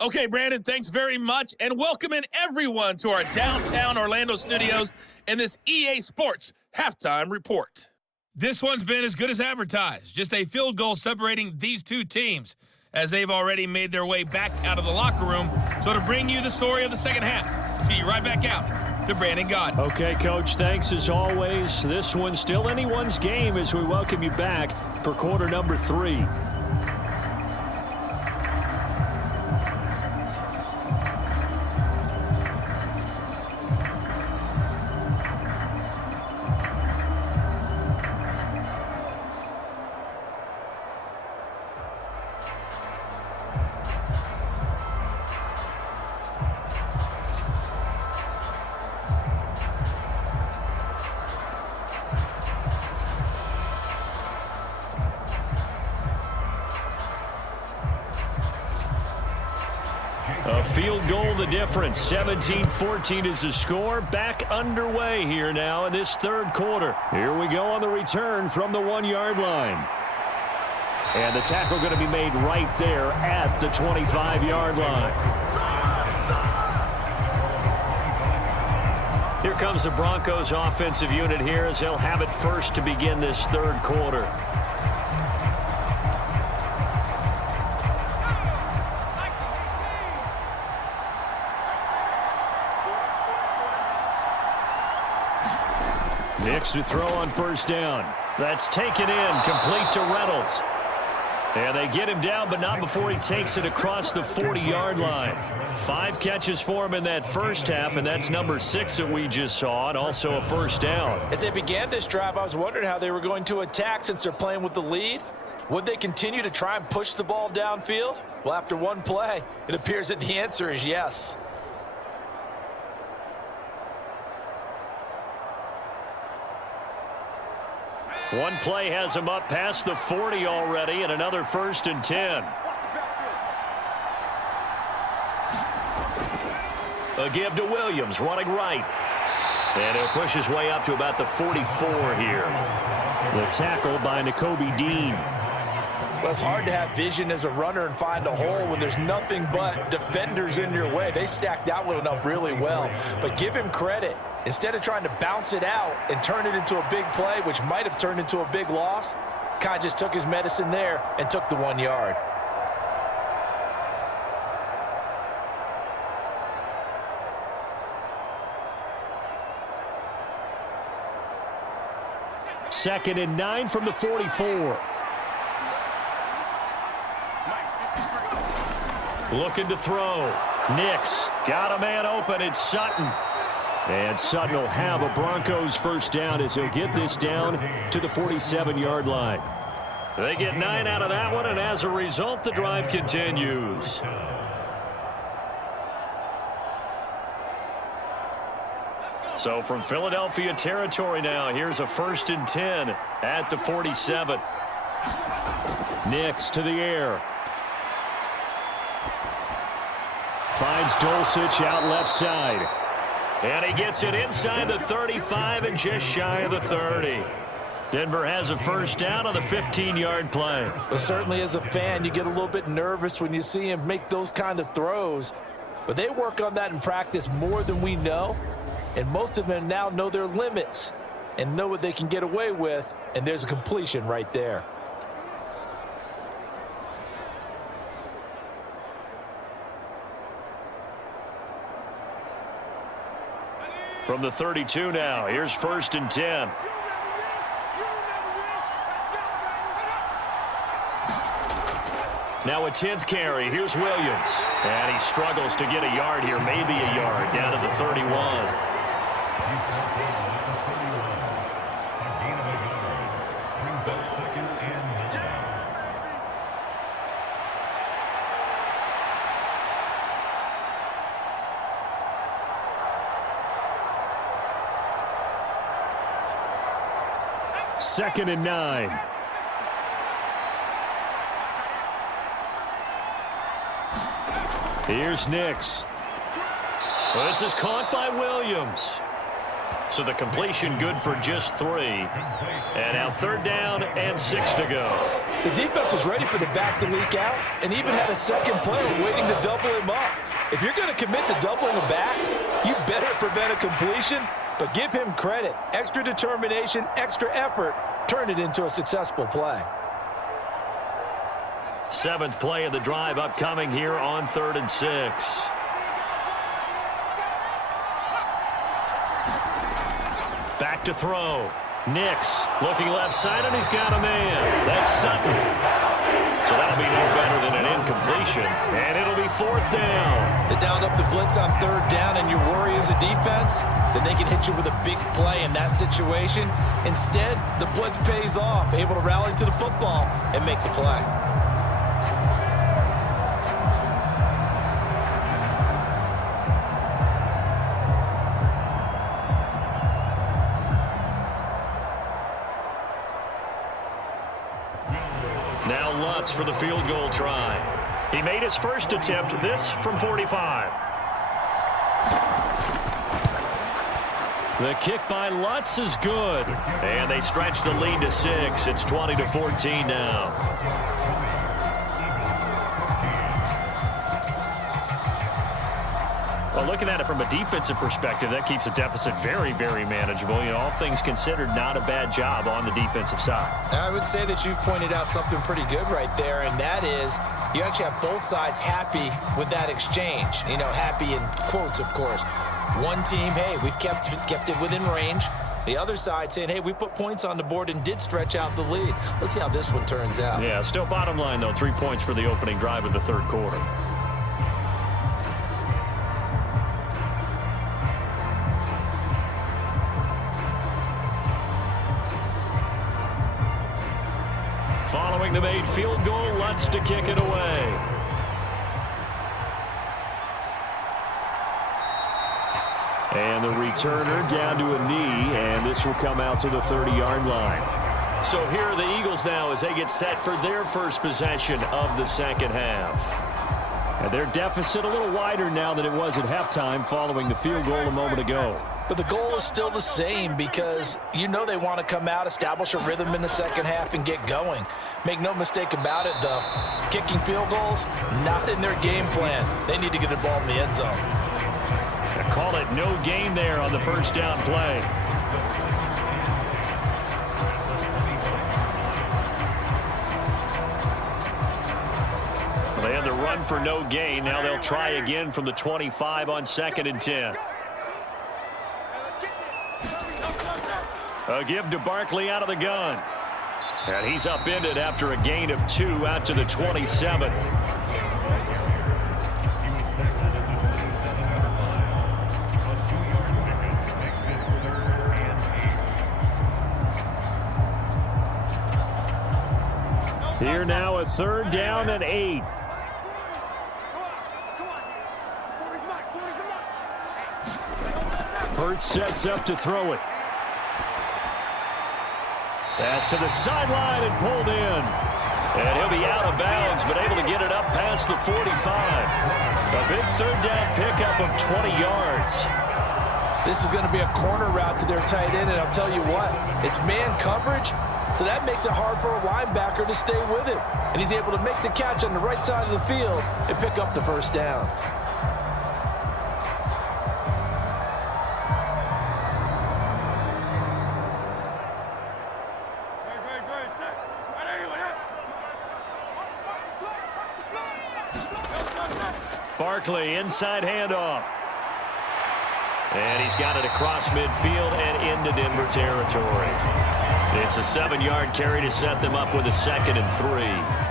Okay, Brandon, thanks very much, and welcome in everyone to our downtown Orlando studios and this EA Sports Halftime Report. This one's been as good as advertised. Just a field goal separating these two teams as they've already made their way back out of the locker room. So to bring you the story of the second half, let's get you right back out to Brandon Gaudin. Okay, Coach, thanks as always. This one's still anyone's game as we welcome you back for quarter number 3. field goal the difference. 17-14 is the score. Back underway here now in this third quarter. Here we go on the return from the 1-yard line. And the tackle going to be made right there at the 25-yard line. Here comes the Broncos offensive unit here as they'll have it first to begin this third quarter. Nix to throw on first down. That's taken in, complete to Reynolds. And they get him down, but not before he takes it across the 40-yard line. 5 catches for him in that first half, and that's number 6 that we just saw, and also a first down. As they began this drive, I was wondering how they were going to attack since they're playing with the lead. Would they continue to try and push the ball downfield? Well, after one play, it appears that the answer is yes. One play has him up past the 40 already, and another 1st and 10. A give to Williams, running right. And he'll push his way up to about the 44 here. The tackle by Nakobe Dean. Well, it's hard to have vision as a runner and find a hole when there's nothing but defenders in your way. They stacked that one up really well. But give him credit. Instead of trying to bounce it out and turn it into a big play, which might have turned into a big loss, kind of just took his medicine there and took the 1 yard. Second and 9 from the 44. Looking to throw. Nix got a man open. It's Sutton. And Sutton will have a Broncos first down as he'll get this down to the 47-yard line. They get 9 out of that one, and as a result, the drive continues. So from Philadelphia territory now, here's a 1st and 10 at the 47. Nix to the air. Finds Dulcich out left side. And he gets it inside the 35 and just shy of the 30. Denver has a first down on the 15-yard play. But certainly as a fan, you get a little bit nervous when you see him make those kind of throws. But they work on that in practice more than we know. And most of them now know their limits and know what they can get away with. And there's a completion right there. From the 32 now, here's 1st and 10. Now a 10th carry. Here's Williams. And he struggles to get a yard here, maybe a yard, down to the 31. Second and 9. Here's Nix. Well, this is caught by Williams. So the completion good for just 3. And now 3rd down and 6 to go. The defense was ready for the back to leak out and even had a second player waiting to double him up. If you're going to commit to doubling a back, you better prevent a completion. But give him credit. Extra determination, extra effort, turn it into a successful play. 7th play of the drive upcoming here on 3rd and 6. Back to throw. Nix looking left side, and he's got a man. That's Sutton. So that'll be no better than an incompletion, and it'll be 4th down. They dialed up the blitz on 3rd down, and your worry as a defense that they can hit you with a big play in that situation. Instead, the blitz pays off, able to rally to the football and make the play. Now Lutz for the field goal try. He made his first attempt, this from 45. The kick by Lutz is good. And they stretch the lead to 6. It's 20-14 now. Well, looking at it from a defensive perspective, that keeps the deficit very, very manageable. You know, all things considered, not a bad job on the defensive side. I would say that you've pointed out something pretty good right there, and that is you actually have both sides happy with that exchange. You know, happy in quotes, of course. One team, hey, we've kept it within range. The other side saying, hey, we put points on the board and did stretch out the lead. Let's see how this one turns out. Yeah, still bottom line, though, 3 points for the opening drive of the third quarter. Following the made field goal, Lutz to kick it away. And the returner down to a knee, and this will come out to the 30-yard line. So here are the Eagles now as they get set for their first possession of the second half. And their deficit a little wider now than it was at halftime following the field goal a moment ago. But the goal is still the same because you know they want to come out, establish a rhythm in the second half, and get going. Make no mistake about it, though. Kicking field goals, not in their game plan. They need to get the ball in the end zone. They call it no gain there on the first down play. Well, they had the run for no gain. Now they'll try again from the 25 on 2nd and 10. A give to Barkley out of the gun. And he's upended after a gain of 2 out to the 27. Here now a 3rd down and 8. Hurts sets up to throw it. Pass to the sideline and pulled in. And he'll be out of bounds, but able to get it up past the 45. A big 3rd down pickup of 20 yards. This is going to be a corner route to their tight end, and I'll tell you what, it's man coverage, so that makes it hard for a linebacker to stay with him. And he's able to make the catch on the right side of the field and pick up the first down. Barkley, inside handoff. And he's got it across midfield and into Denver territory. It's a 7-yard carry to set them up with a 2nd and 3.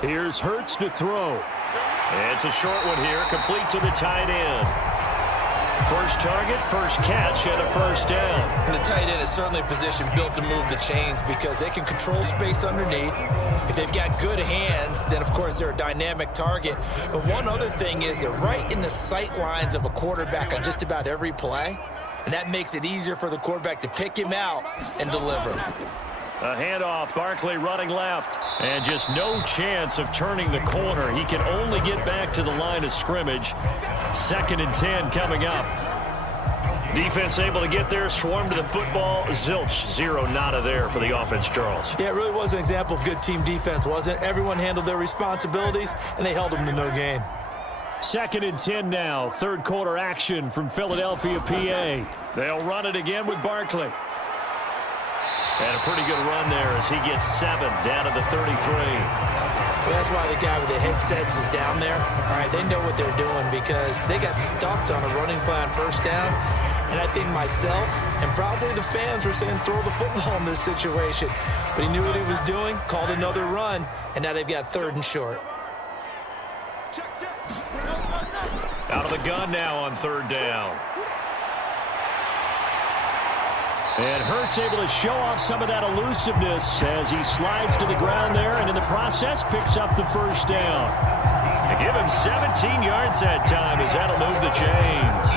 Here's Hurts to throw. It's a short one here, complete to the tight end. First target, first catch, and a first down. And the tight end is certainly a position built to move the chains because they can control space underneath. If they've got good hands, then of course they're a dynamic target. But one other thing is they're right in the sight lines of a quarterback on just about every play. And that makes it easier for the quarterback to pick him out and deliver. A handoff, Barkley running left. And just no chance of turning the corner. He can only get back to the line of scrimmage. 2nd and 10 coming up. Defense able to get there, swarm to the football. Zilch, 0 nada there for the offense, Charles. Yeah, it really was an example of good team defense, wasn't it? Everyone handled their responsibilities, and they held them to no gain. 2nd and 10 now. 3rd quarter action from Philadelphia, PA. They'll run it again with Barkley. And a pretty good run there as he gets 7 down to the 33. Well, that's why the guy with the headsets is down there. All right, they know what they're doing because they got stuffed on a running play on first down. And I think myself and probably the fans were saying throw the football in this situation. But he knew what he was doing, called another run, and now they've got 3rd and short. Out of the gun now on third down. And Hurts able to show off some of that elusiveness as he slides to the ground there, and in the process picks up the first down. They give him 17 yards that time as that'll move the chains.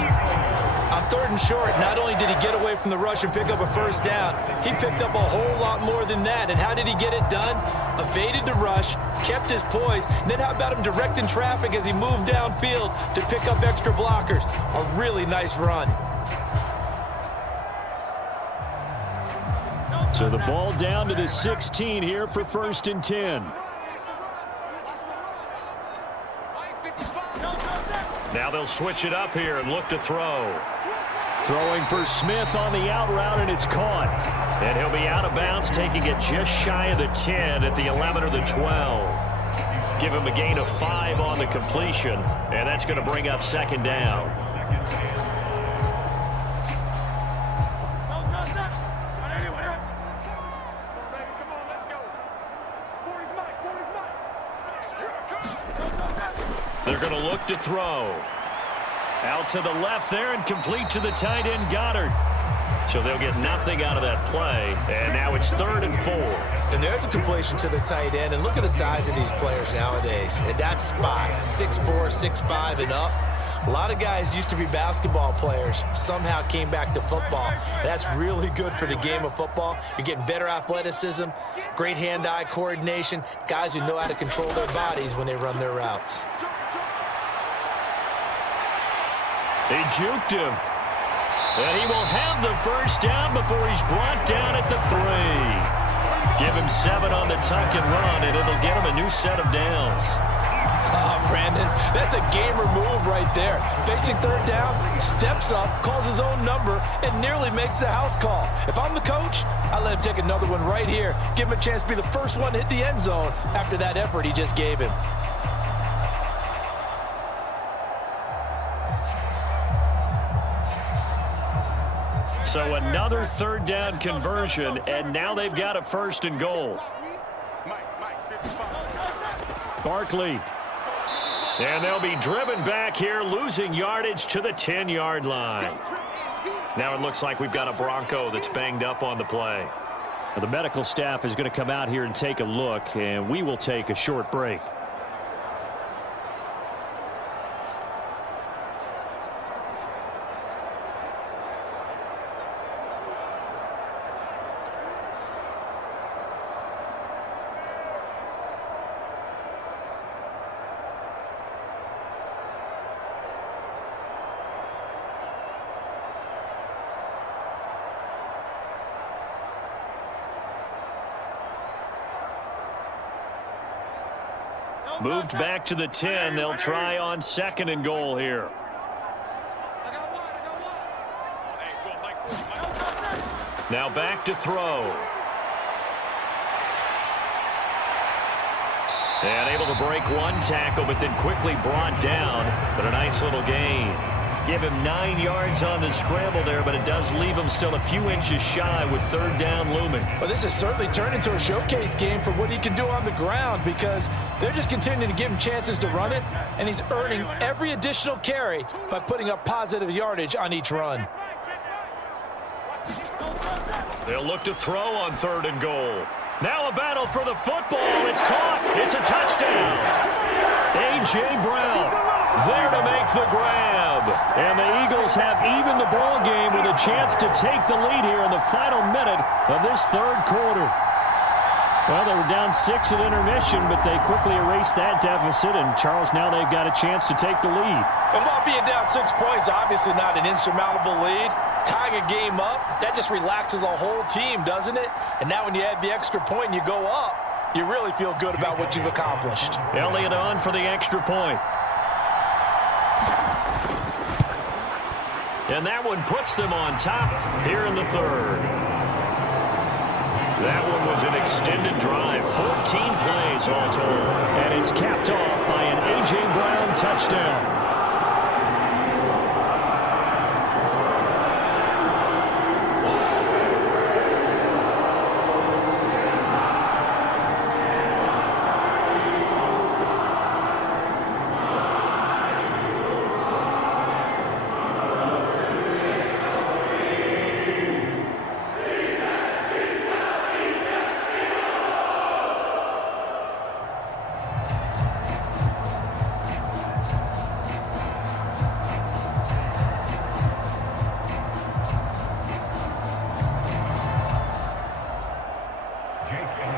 On third and short, not only did he get away from the rush and pick up a first down, he picked up a whole lot more than that. And how did he get it done? Evaded the rush, kept his poise, and then how about him directing traffic as he moved downfield to pick up extra blockers? A really nice run. So the ball down to the 16 here for 1st and 10. Now they'll switch it up here and look to throw. Throwing for Smith on the out route, and it's caught. And he'll be out of bounds, taking it just shy of the 10 at the 11 or the 12. Give him a gain of 5 on the completion, and that's going to bring up 2nd down. They're going to look to throw. Out to the left there and complete to the tight end, Goddard. So they'll get nothing out of that play. And now it's 3rd and 4. And there's a completion to the tight end. And look at the size of these players nowadays. At that spot, 6'4", 6'5", and up. A lot of guys used to be basketball players, somehow came back to football. That's really good for the game of football. You're getting better athleticism, great hand-eye coordination, guys who know how to control their bodies when they run their routes. They juked him. And he will have the first down before he's brought down at the 3. Give him 7 on the tuck and run, and it'll get him a new set of downs. Brandon, that's a gamer move right there. Facing third down, steps up, calls his own number, and nearly makes the house call. If I'm the coach, I let him take another one right here. Give him a chance to be the first one to hit the end zone after that effort he just gave him. So another 3rd down conversion, and now they've got a 1st and goal. Barkley. And they'll be driven back here, losing yardage to the 10-yard line. Now it looks like we've got a Bronco that's banged up on the play. Well, the medical staff is going to come out here and take a look, and we will take a short break. Moved back to the 10. They'll try on 2nd and goal here. Now back to throw. And able to break one tackle, but then quickly brought down. But a nice little gain. Give him 9 yards on the scramble there, but it does leave him still a few inches shy with 3rd down looming. Well, this has certainly turned into a showcase game for what he can do on the ground because they're just continuing to give him chances to run it, and he's earning every additional carry by putting up positive yardage on each run. They'll look to throw on 3rd and goal. Now a battle for the football. It's caught. It's a touchdown. A.J. Brown there to make the grab. And the Eagles have even the ball game with a chance to take the lead here in the final minute of this 3rd quarter. Well, they were down 6 at intermission, but they quickly erased that deficit. And, Charles, now they've got a chance to take the lead. And while being down 6 points, obviously not an insurmountable lead, tying a game up, that just relaxes a whole team, doesn't it? And now when you add the extra point and you go up, you really feel good about what you've accomplished. Elliott on for the extra point. And that one puts them on top here in the 3rd. That one was an extended drive, 14 plays all told. And it's capped off by an A.J. Brown touchdown.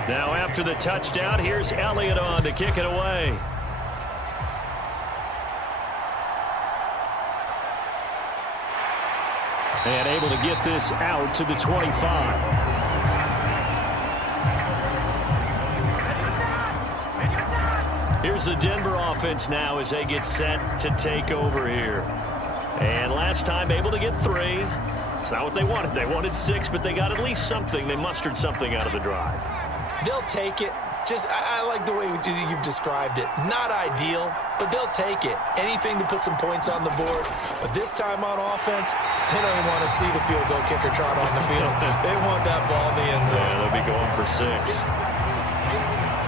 Now after the touchdown, here's Elliott on to kick it away. And able to get this out to the 25. Here's the Denver offense now as they get set to take over here. And last time able to get 3. It's not what they wanted. They wanted 6, but they got at least something. They mustered something out of the drive. They'll take it. I like the way you've described it. Not ideal, but they'll take it. Anything to put some points on the board. But this time on offense, they don't even want to see the field goal kicker trot on the field. They want that ball in the end zone. Yeah, they'll be going for 6.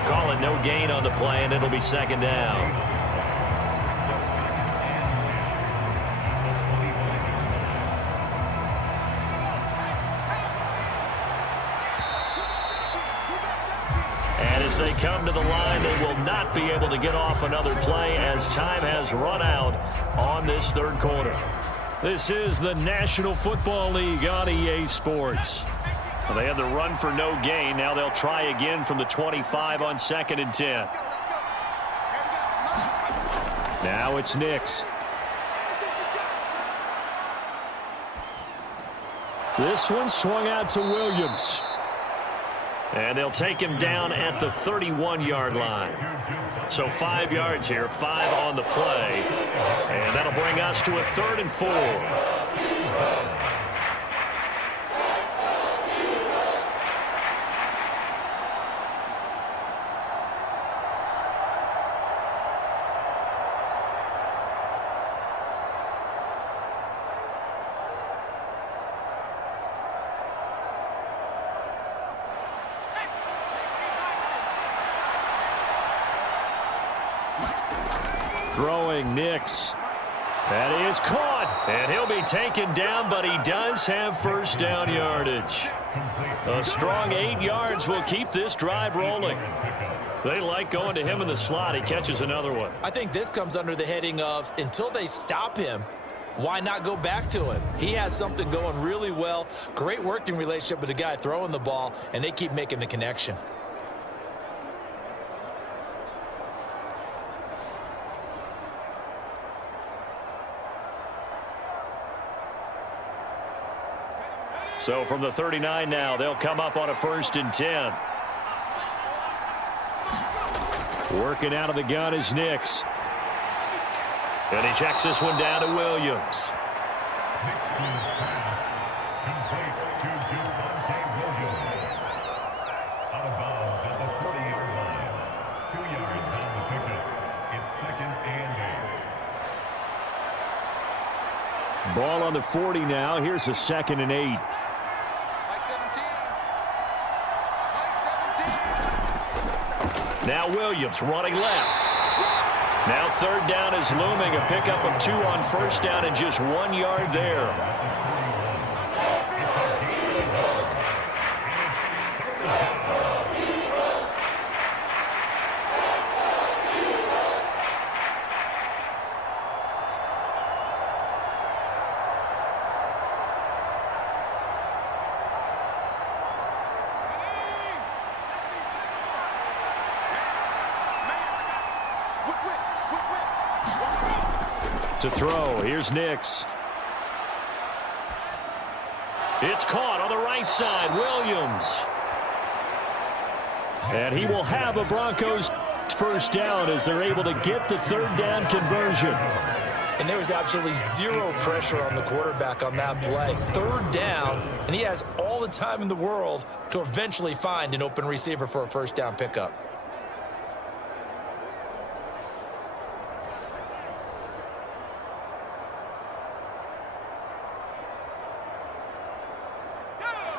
Call it no gain on the play, and it'll be second down. And as they come to the line, they will not be able to get off another play as time has run out on this third quarter. This is the National Football League on EA Sports. Well, they had the run for no gain. Now they'll try again from the 25 on 2nd and 10. Now it's Nix. This one swung out to Williams. And they'll take him down at the 31-yard line. So 5 yards here, 5 on the play. And that'll bring us to a 3rd and 4. Throwing Nix. That is caught. And he'll be taken down, but he does have first down yardage. A strong 8 yards will keep this drive rolling. They like going to him in the slot. He catches another one. I think this comes under the heading of until they stop him, why not go back to him? He has something going really well. Great working relationship with the guy throwing the ball, and they keep making the connection. So from the 39 now, they'll come up on a 1st and 10. Working out of the gun is Nix. And he checks this one down to Williams. Ball on the 40 now. Here's a 2nd and 8. Now Williams running left. Now 3rd down is looming. A pickup of 2 on 1st down and just 1 yard there. To throw, here's Nix. It's caught on the right side, Williams. And he will have a Broncos first down as they're able to get the 3rd down conversion. And there was absolutely zero pressure on the quarterback on that play. 3rd down, and he has all the time in the world to eventually find an open receiver for a 1st down pickup.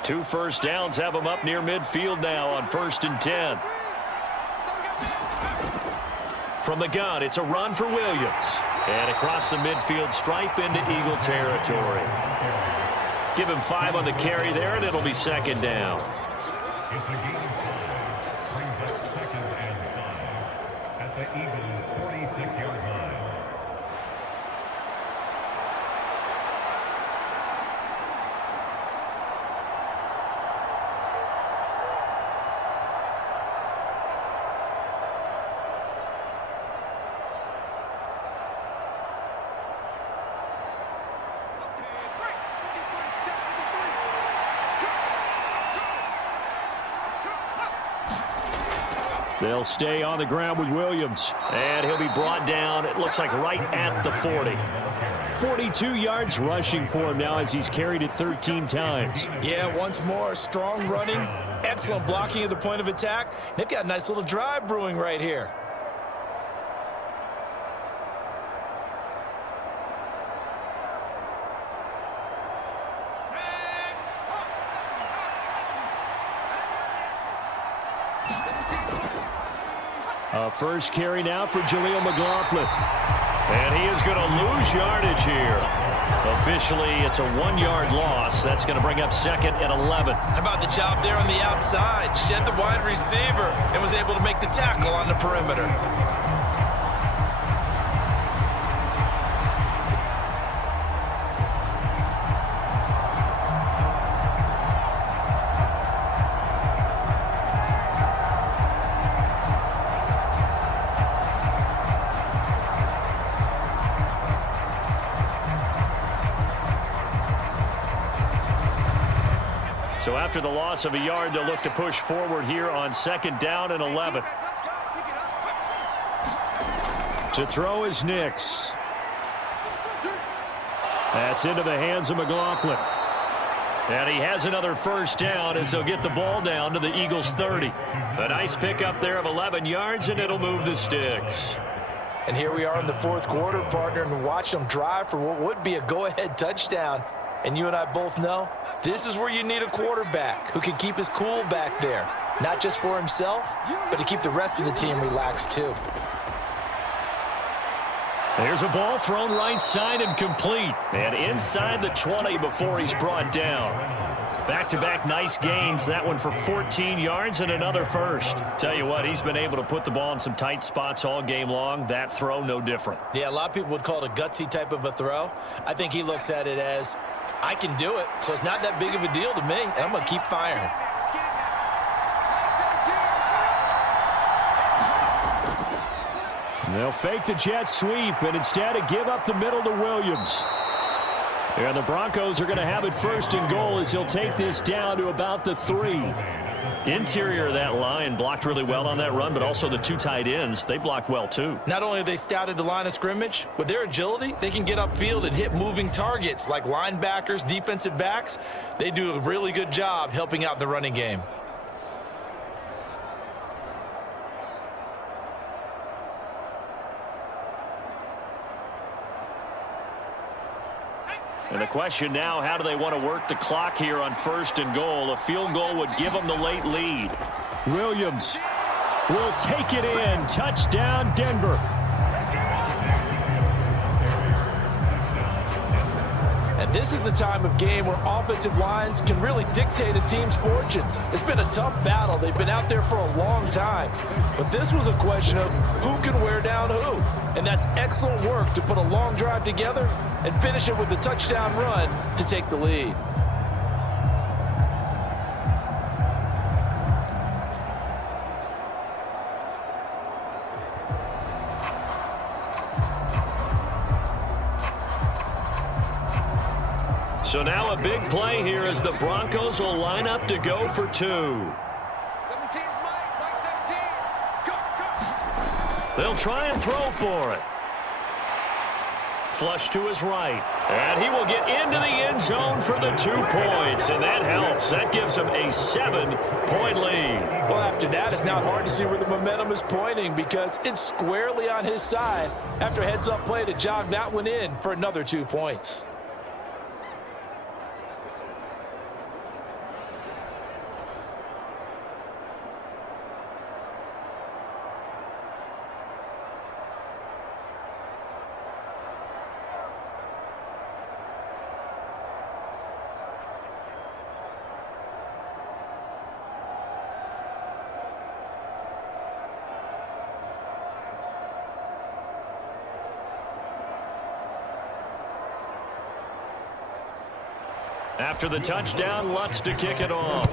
Two first downs have him up near midfield now on 1st and 10. From the gun, it's a run for Williams. And across the midfield stripe into Eagle territory. Give him 5 on the carry there, and it'll be 2nd down. It's a game of 5. Brings up 2nd and 5 at the Eagles' 46-yard line. They'll stay on the ground with Williams. And he'll be brought down, it looks like right at the 40. 42 yards rushing for him now as he's carried it 13 times. Yeah, once more, strong running, excellent blocking at the point of attack. They've got a nice little drive brewing right here. First carry now for Jaleel McLaughlin. And he is going to lose yardage here. Officially, it's a 1-yard loss. That's going to bring up second and 11. How about the job there on the outside? Shed the wide receiver and was able to make the tackle on the perimeter. So after the loss of a yard, they'll look to push forward here on second down and 11. To throw is Nix. That's into the hands of McLaughlin. And he has another first down as they'll get the ball down to the Eagles' 30. A nice pickup there of 11 yards, and it'll move the sticks. And here we are in the fourth quarter, partner, and watch them drive for what would be a go-ahead touchdown. And you and I both know this is where you need a quarterback who can keep his cool back there, not just for himself, but to keep the rest of the team relaxed too. There's a ball thrown right side and complete. And inside the 20 before he's brought down. Back-to-back nice gains. That one for 14 yards and another first. Tell you what, he's been able to put the ball in some tight spots all game long. That throw, no different. Yeah, a lot of people would call it a gutsy type of a throw. I think he looks at it as, I can do it, so it's not that big of a deal to me, and I'm going to keep firing. They'll fake the jet sweep and instead give up the middle to Williams. And the Broncos are going to have it first and goal as he'll take this down to about the 3. Interior of that line blocked really well on that run, but also the two tight ends, they blocked well too. Not only have they scouted the line of scrimmage, with their agility, they can get upfield and hit moving targets like linebackers, defensive backs. They do a really good job helping out the running game. And the question now, how do they want to work the clock here on first and goal? A field goal would give them the late lead. Williams will take it in. Touchdown, Denver. And this is the time of game where offensive lines can really dictate a team's fortunes. It's been a tough battle. They've been out there for a long time. But this was a question of who can wear down who. And that's excellent work to put a long drive together and finish it with a touchdown run to take the lead. So now a big play here as the Broncos will line up to go for 2. They'll try and throw for it. Flush to his right. And he will get into the end zone for the 2 points. And that helps. That gives him a 7-point lead. Well, after that, it's not hard to see where the momentum is pointing because it's squarely on his side after a heads-up play to jog that one in for another 2 points. After the touchdown, Lutz to kick it off.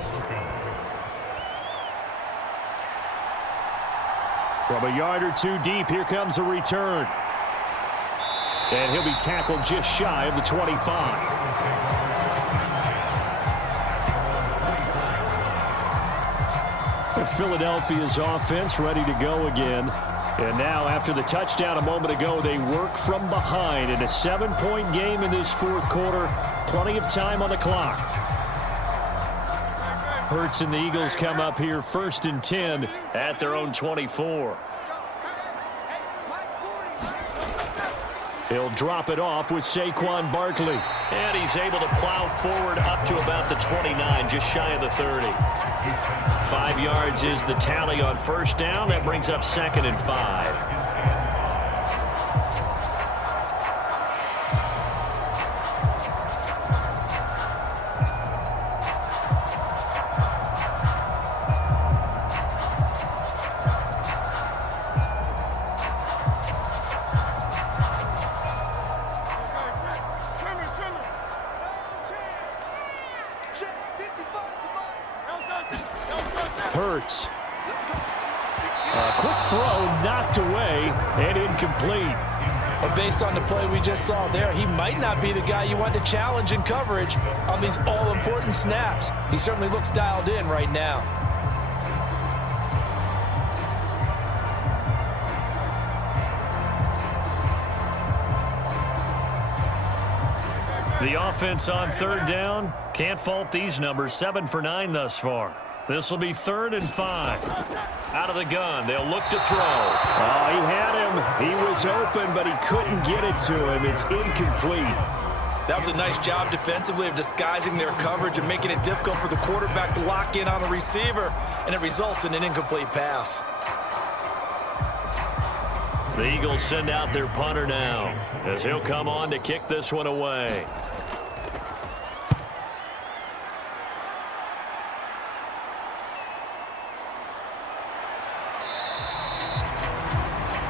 From a yard or 2 deep, here comes a return. And he'll be tackled just shy of the 25. Philadelphia's offense ready to go again. And now, after the touchdown a moment ago, they work from behind in a 7-point game in this fourth quarter. Plenty of time on the clock. Hurts and the Eagles come up here 1st and 10 at their own 24. He'll drop it off with Saquon Barkley. And he's able to plow forward up to about the 29, just shy of the 30. 5 yards is the tally on first down. That brings up 2nd and 5. Hurts. A quick throw knocked away and incomplete. But based on the play we just saw there, he might not be the guy you want to challenge in coverage on these all-important snaps. He certainly looks dialed in right now. The offense on 3rd down. Can't fault these numbers. 7 for 9 thus far. This will be 3rd and 5. Out of the gun, they'll look to throw. Oh, he had him. He was open, but he couldn't get it to him. It's incomplete. That was a nice job defensively of disguising their coverage and making it difficult for the quarterback to lock in on a receiver, and it results in an incomplete pass. The Eagles send out their punter now, as he'll come on to kick this one away.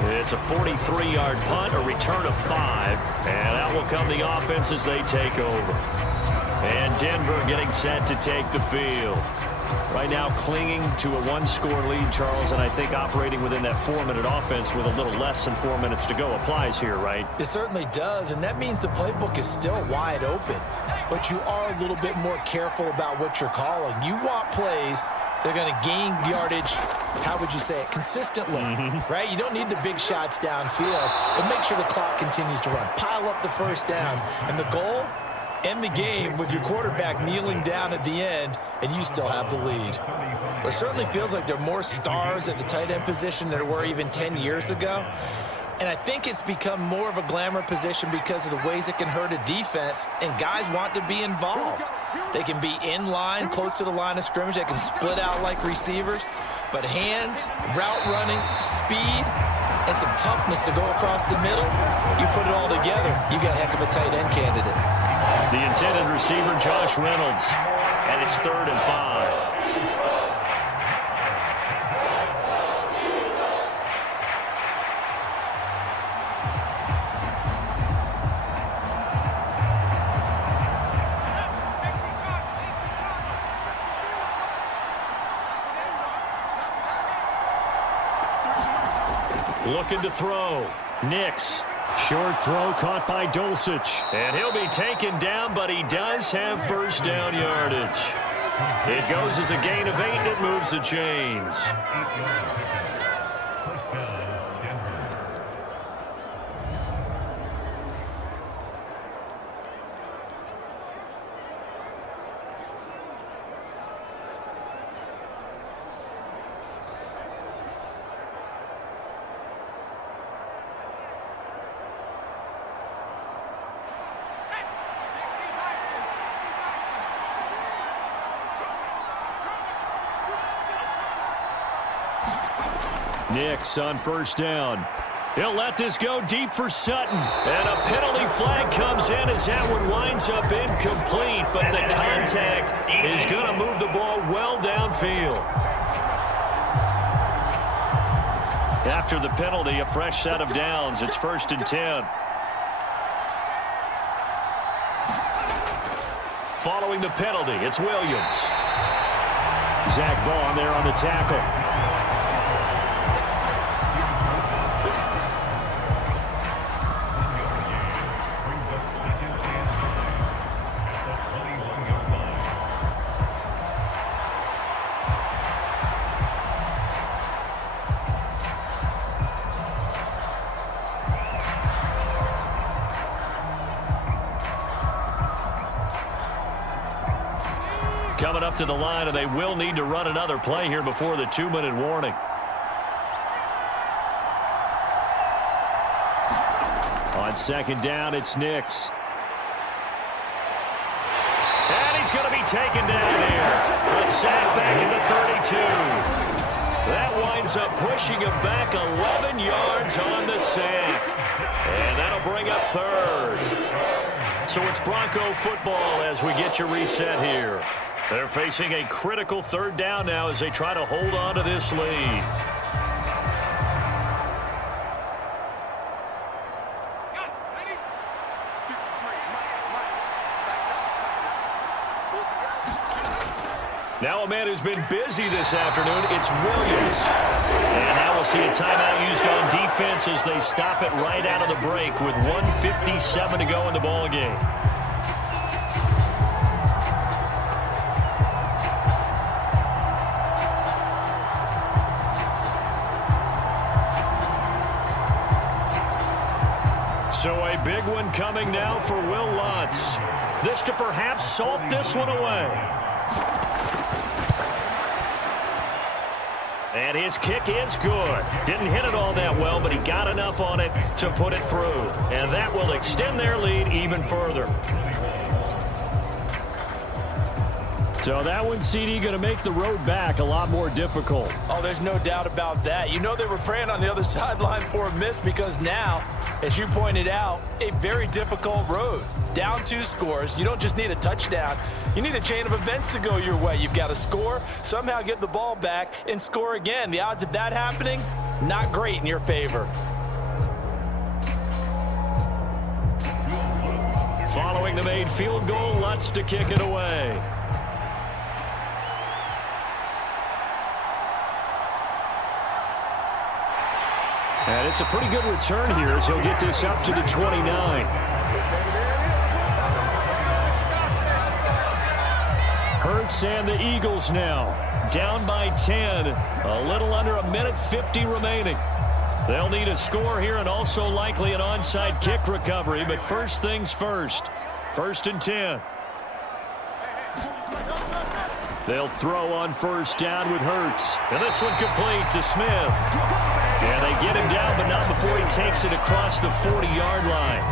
It's a 43-yard punt, a return of 5, and out will come the offense as they take over. And Denver getting set to take the field. Right now clinging to a 1-score lead, Charles, and I think operating within that 4-minute offense with a little less than 4 minutes to go applies here, right? It certainly does, and that means the playbook is still wide open. But you are a little bit more careful about what you're calling. You want plays they're going to gain yardage, how would you say it, consistently, right? You don't need the big shots downfield, but make sure the clock continues to run. Pile up the first downs. And the goal, end the game with your quarterback kneeling down at the end, and you still have the lead. Well, it certainly feels like there are more stars at the tight end position than there were even 10 years ago. And I think it's become more of a glamour position because of the ways it can hurt a defense, and guys want to be involved. They can be in line, close to the line of scrimmage. They can split out like receivers. But hands, route running, speed, and some toughness to go across the middle, you put it all together, you got a heck of a tight end candidate. The intended receiver, Josh Reynolds, and it's 3rd and 5. Looking to throw. Nix. Short throw caught by Dulcich. And he'll be taken down, but he does have first down yardage. It goes as a gain of 8, and it moves the chains. Nix on first down. He'll let this go deep for Sutton. And a penalty flag comes in as that one winds up incomplete. But the contact is going to move the ball well downfield. After the penalty, a fresh set of downs. It's 1st and 10. Following the penalty, it's Williams. Zach Bond there on the tackle. coming up to the line, and they will need to run another play here before the 2-minute warning. On second down, it's Nix. And he's going to be taken down here. A sack back in the 32. That winds up pushing him back 11 yards on the sack. And that'll bring up third. So it's Bronco football as we get you reset here. They're facing a critical third down now as they try to hold on to this lead. Now a man who's been busy this afternoon, it's Williams. And now we'll see a timeout used on defense as they stop it right out of the break with 1:57 to go in the ball game. So a big one coming now for Will Lutz. This to perhaps salt this one away. And his kick is good. Didn't hit it all that well, but he got enough on it to put it through. And that will extend their lead even further. So that one, CD, going to make the road back a lot more difficult. Oh, there's no doubt about that. You know they were praying on the other sideline for a miss because now, as you pointed out, a very difficult road. Down 2 scores. You don't just need a touchdown. You need a chain of events to go your way. You've got to score, somehow get the ball back, and score again. The odds of that happening, not great in your favor. Following the made field goal, Lutz to kick it away. And it's a pretty good return here as he'll get this up to the 29. Hurts and the Eagles now down by 10. A little under 1:50 remaining. They'll need a score here and also likely an onside kick recovery. But first things first. 1st and 10. They'll throw on first down with Hurts. And this one complete to Smith. And they get him down, but not before he takes it across the 40-yard line.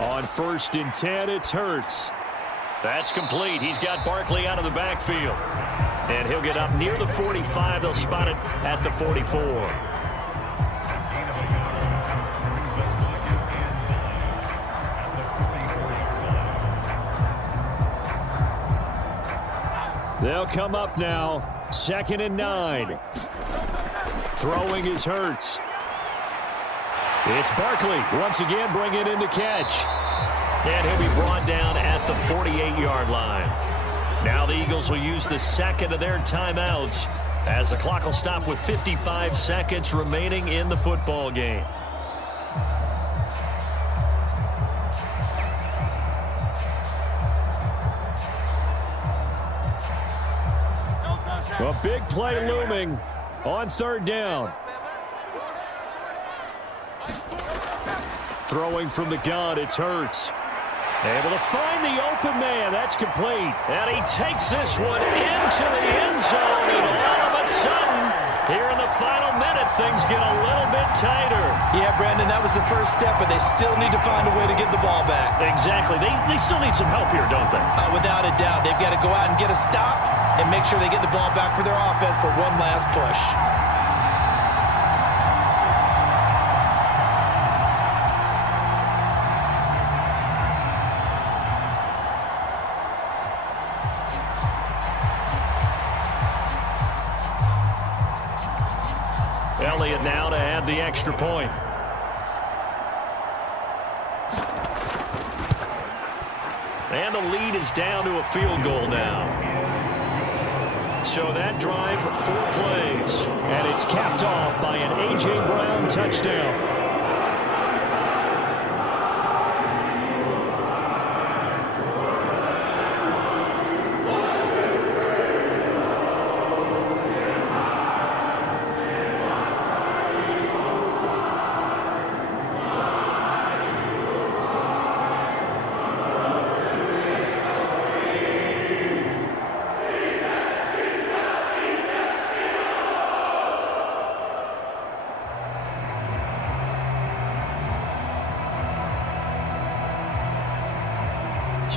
On 1st and 10, it's Hurts. That's complete. He's got Barkley out of the backfield. And he'll get up near the 45. They'll spot it at the 44. They'll come up now. 2nd and 9. Throwing is Hurts. It's Barkley once again bringing in the catch. And he'll be brought down at the 48-yard line. Now the Eagles will use the second of their timeouts as the clock will stop with 55 seconds remaining in the football game. A big play looming on 3rd down. Throwing from the gun, it's Hurts. Able to find the open man. That's complete. And he takes this one into the end zone. And all of a sudden, here in the final minute, things get a little bit tighter. Yeah, Brandon, that was the first step, but they still need to find a way to get the ball back. Exactly. They still need some help here, don't they? Without a doubt. They've got to go out and get a stop and make sure they get the ball back for their offense for one last push. Elliott now to add the extra point. And the lead is down to a field goal now. So that drive, 4 plays. And it's capped off by an A.J. Brown touchdown.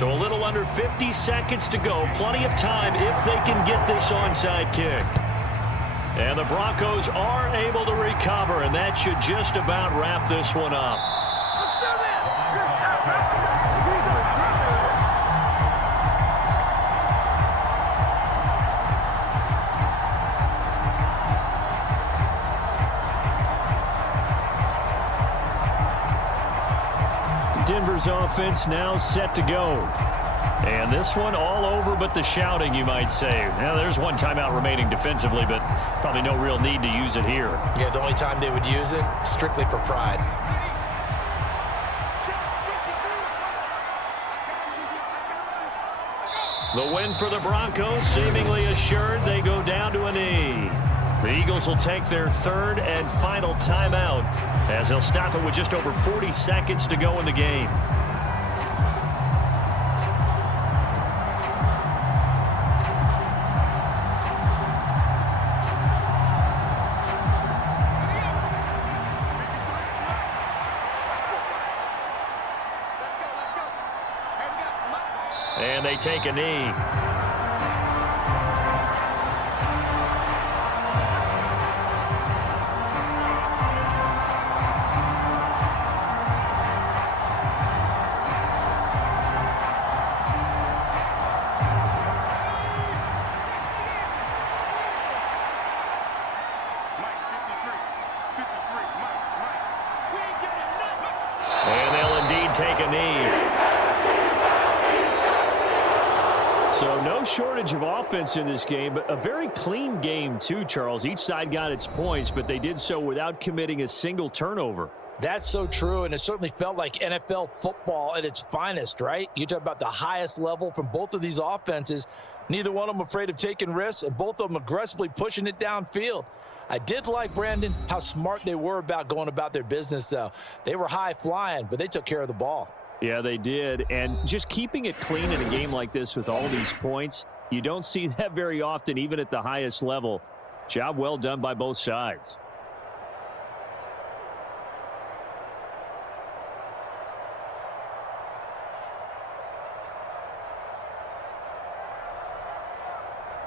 So a little under 50 seconds to go. Plenty of time if they can get this onside kick. And the Broncos are able to recover, and that should just about wrap this one up. Denver's offense now set to go. And this one all over but the shouting, you might say. Now, there's one timeout remaining defensively, but probably no real need to use it here. Yeah, the only time they would use it, strictly for pride. The win for the Broncos, seemingly assured. They go down to a knee. The Eagles will take their third and final timeout as they'll stop it with just over 40 seconds to go in the game. And they take a knee. And they'll indeed take a knee. So no shortage of offense in this game, but a very clean game too, Charles. Each side got its points, but they did so without committing a single turnover. That's so true, and it certainly felt like NFL football at its finest, right? You talk about the highest level from both of these offenses. Neither one of them afraid of taking risks, and both of them aggressively pushing it downfield. I did like, Brandon, how smart they were about going about their business, though. They were high flying, but they took care of the ball. Yeah, they did. And just keeping it clean in a game like this with all these points, you don't see that very often, even at the highest level. Job well done by both sides.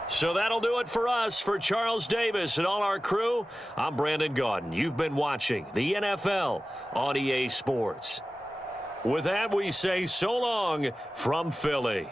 So that'll do it for us. For Charles Davis and all our crew, I'm Brandon Gaudin. You've been watching the NFL on EA Sports. With that, we say so long from Philly.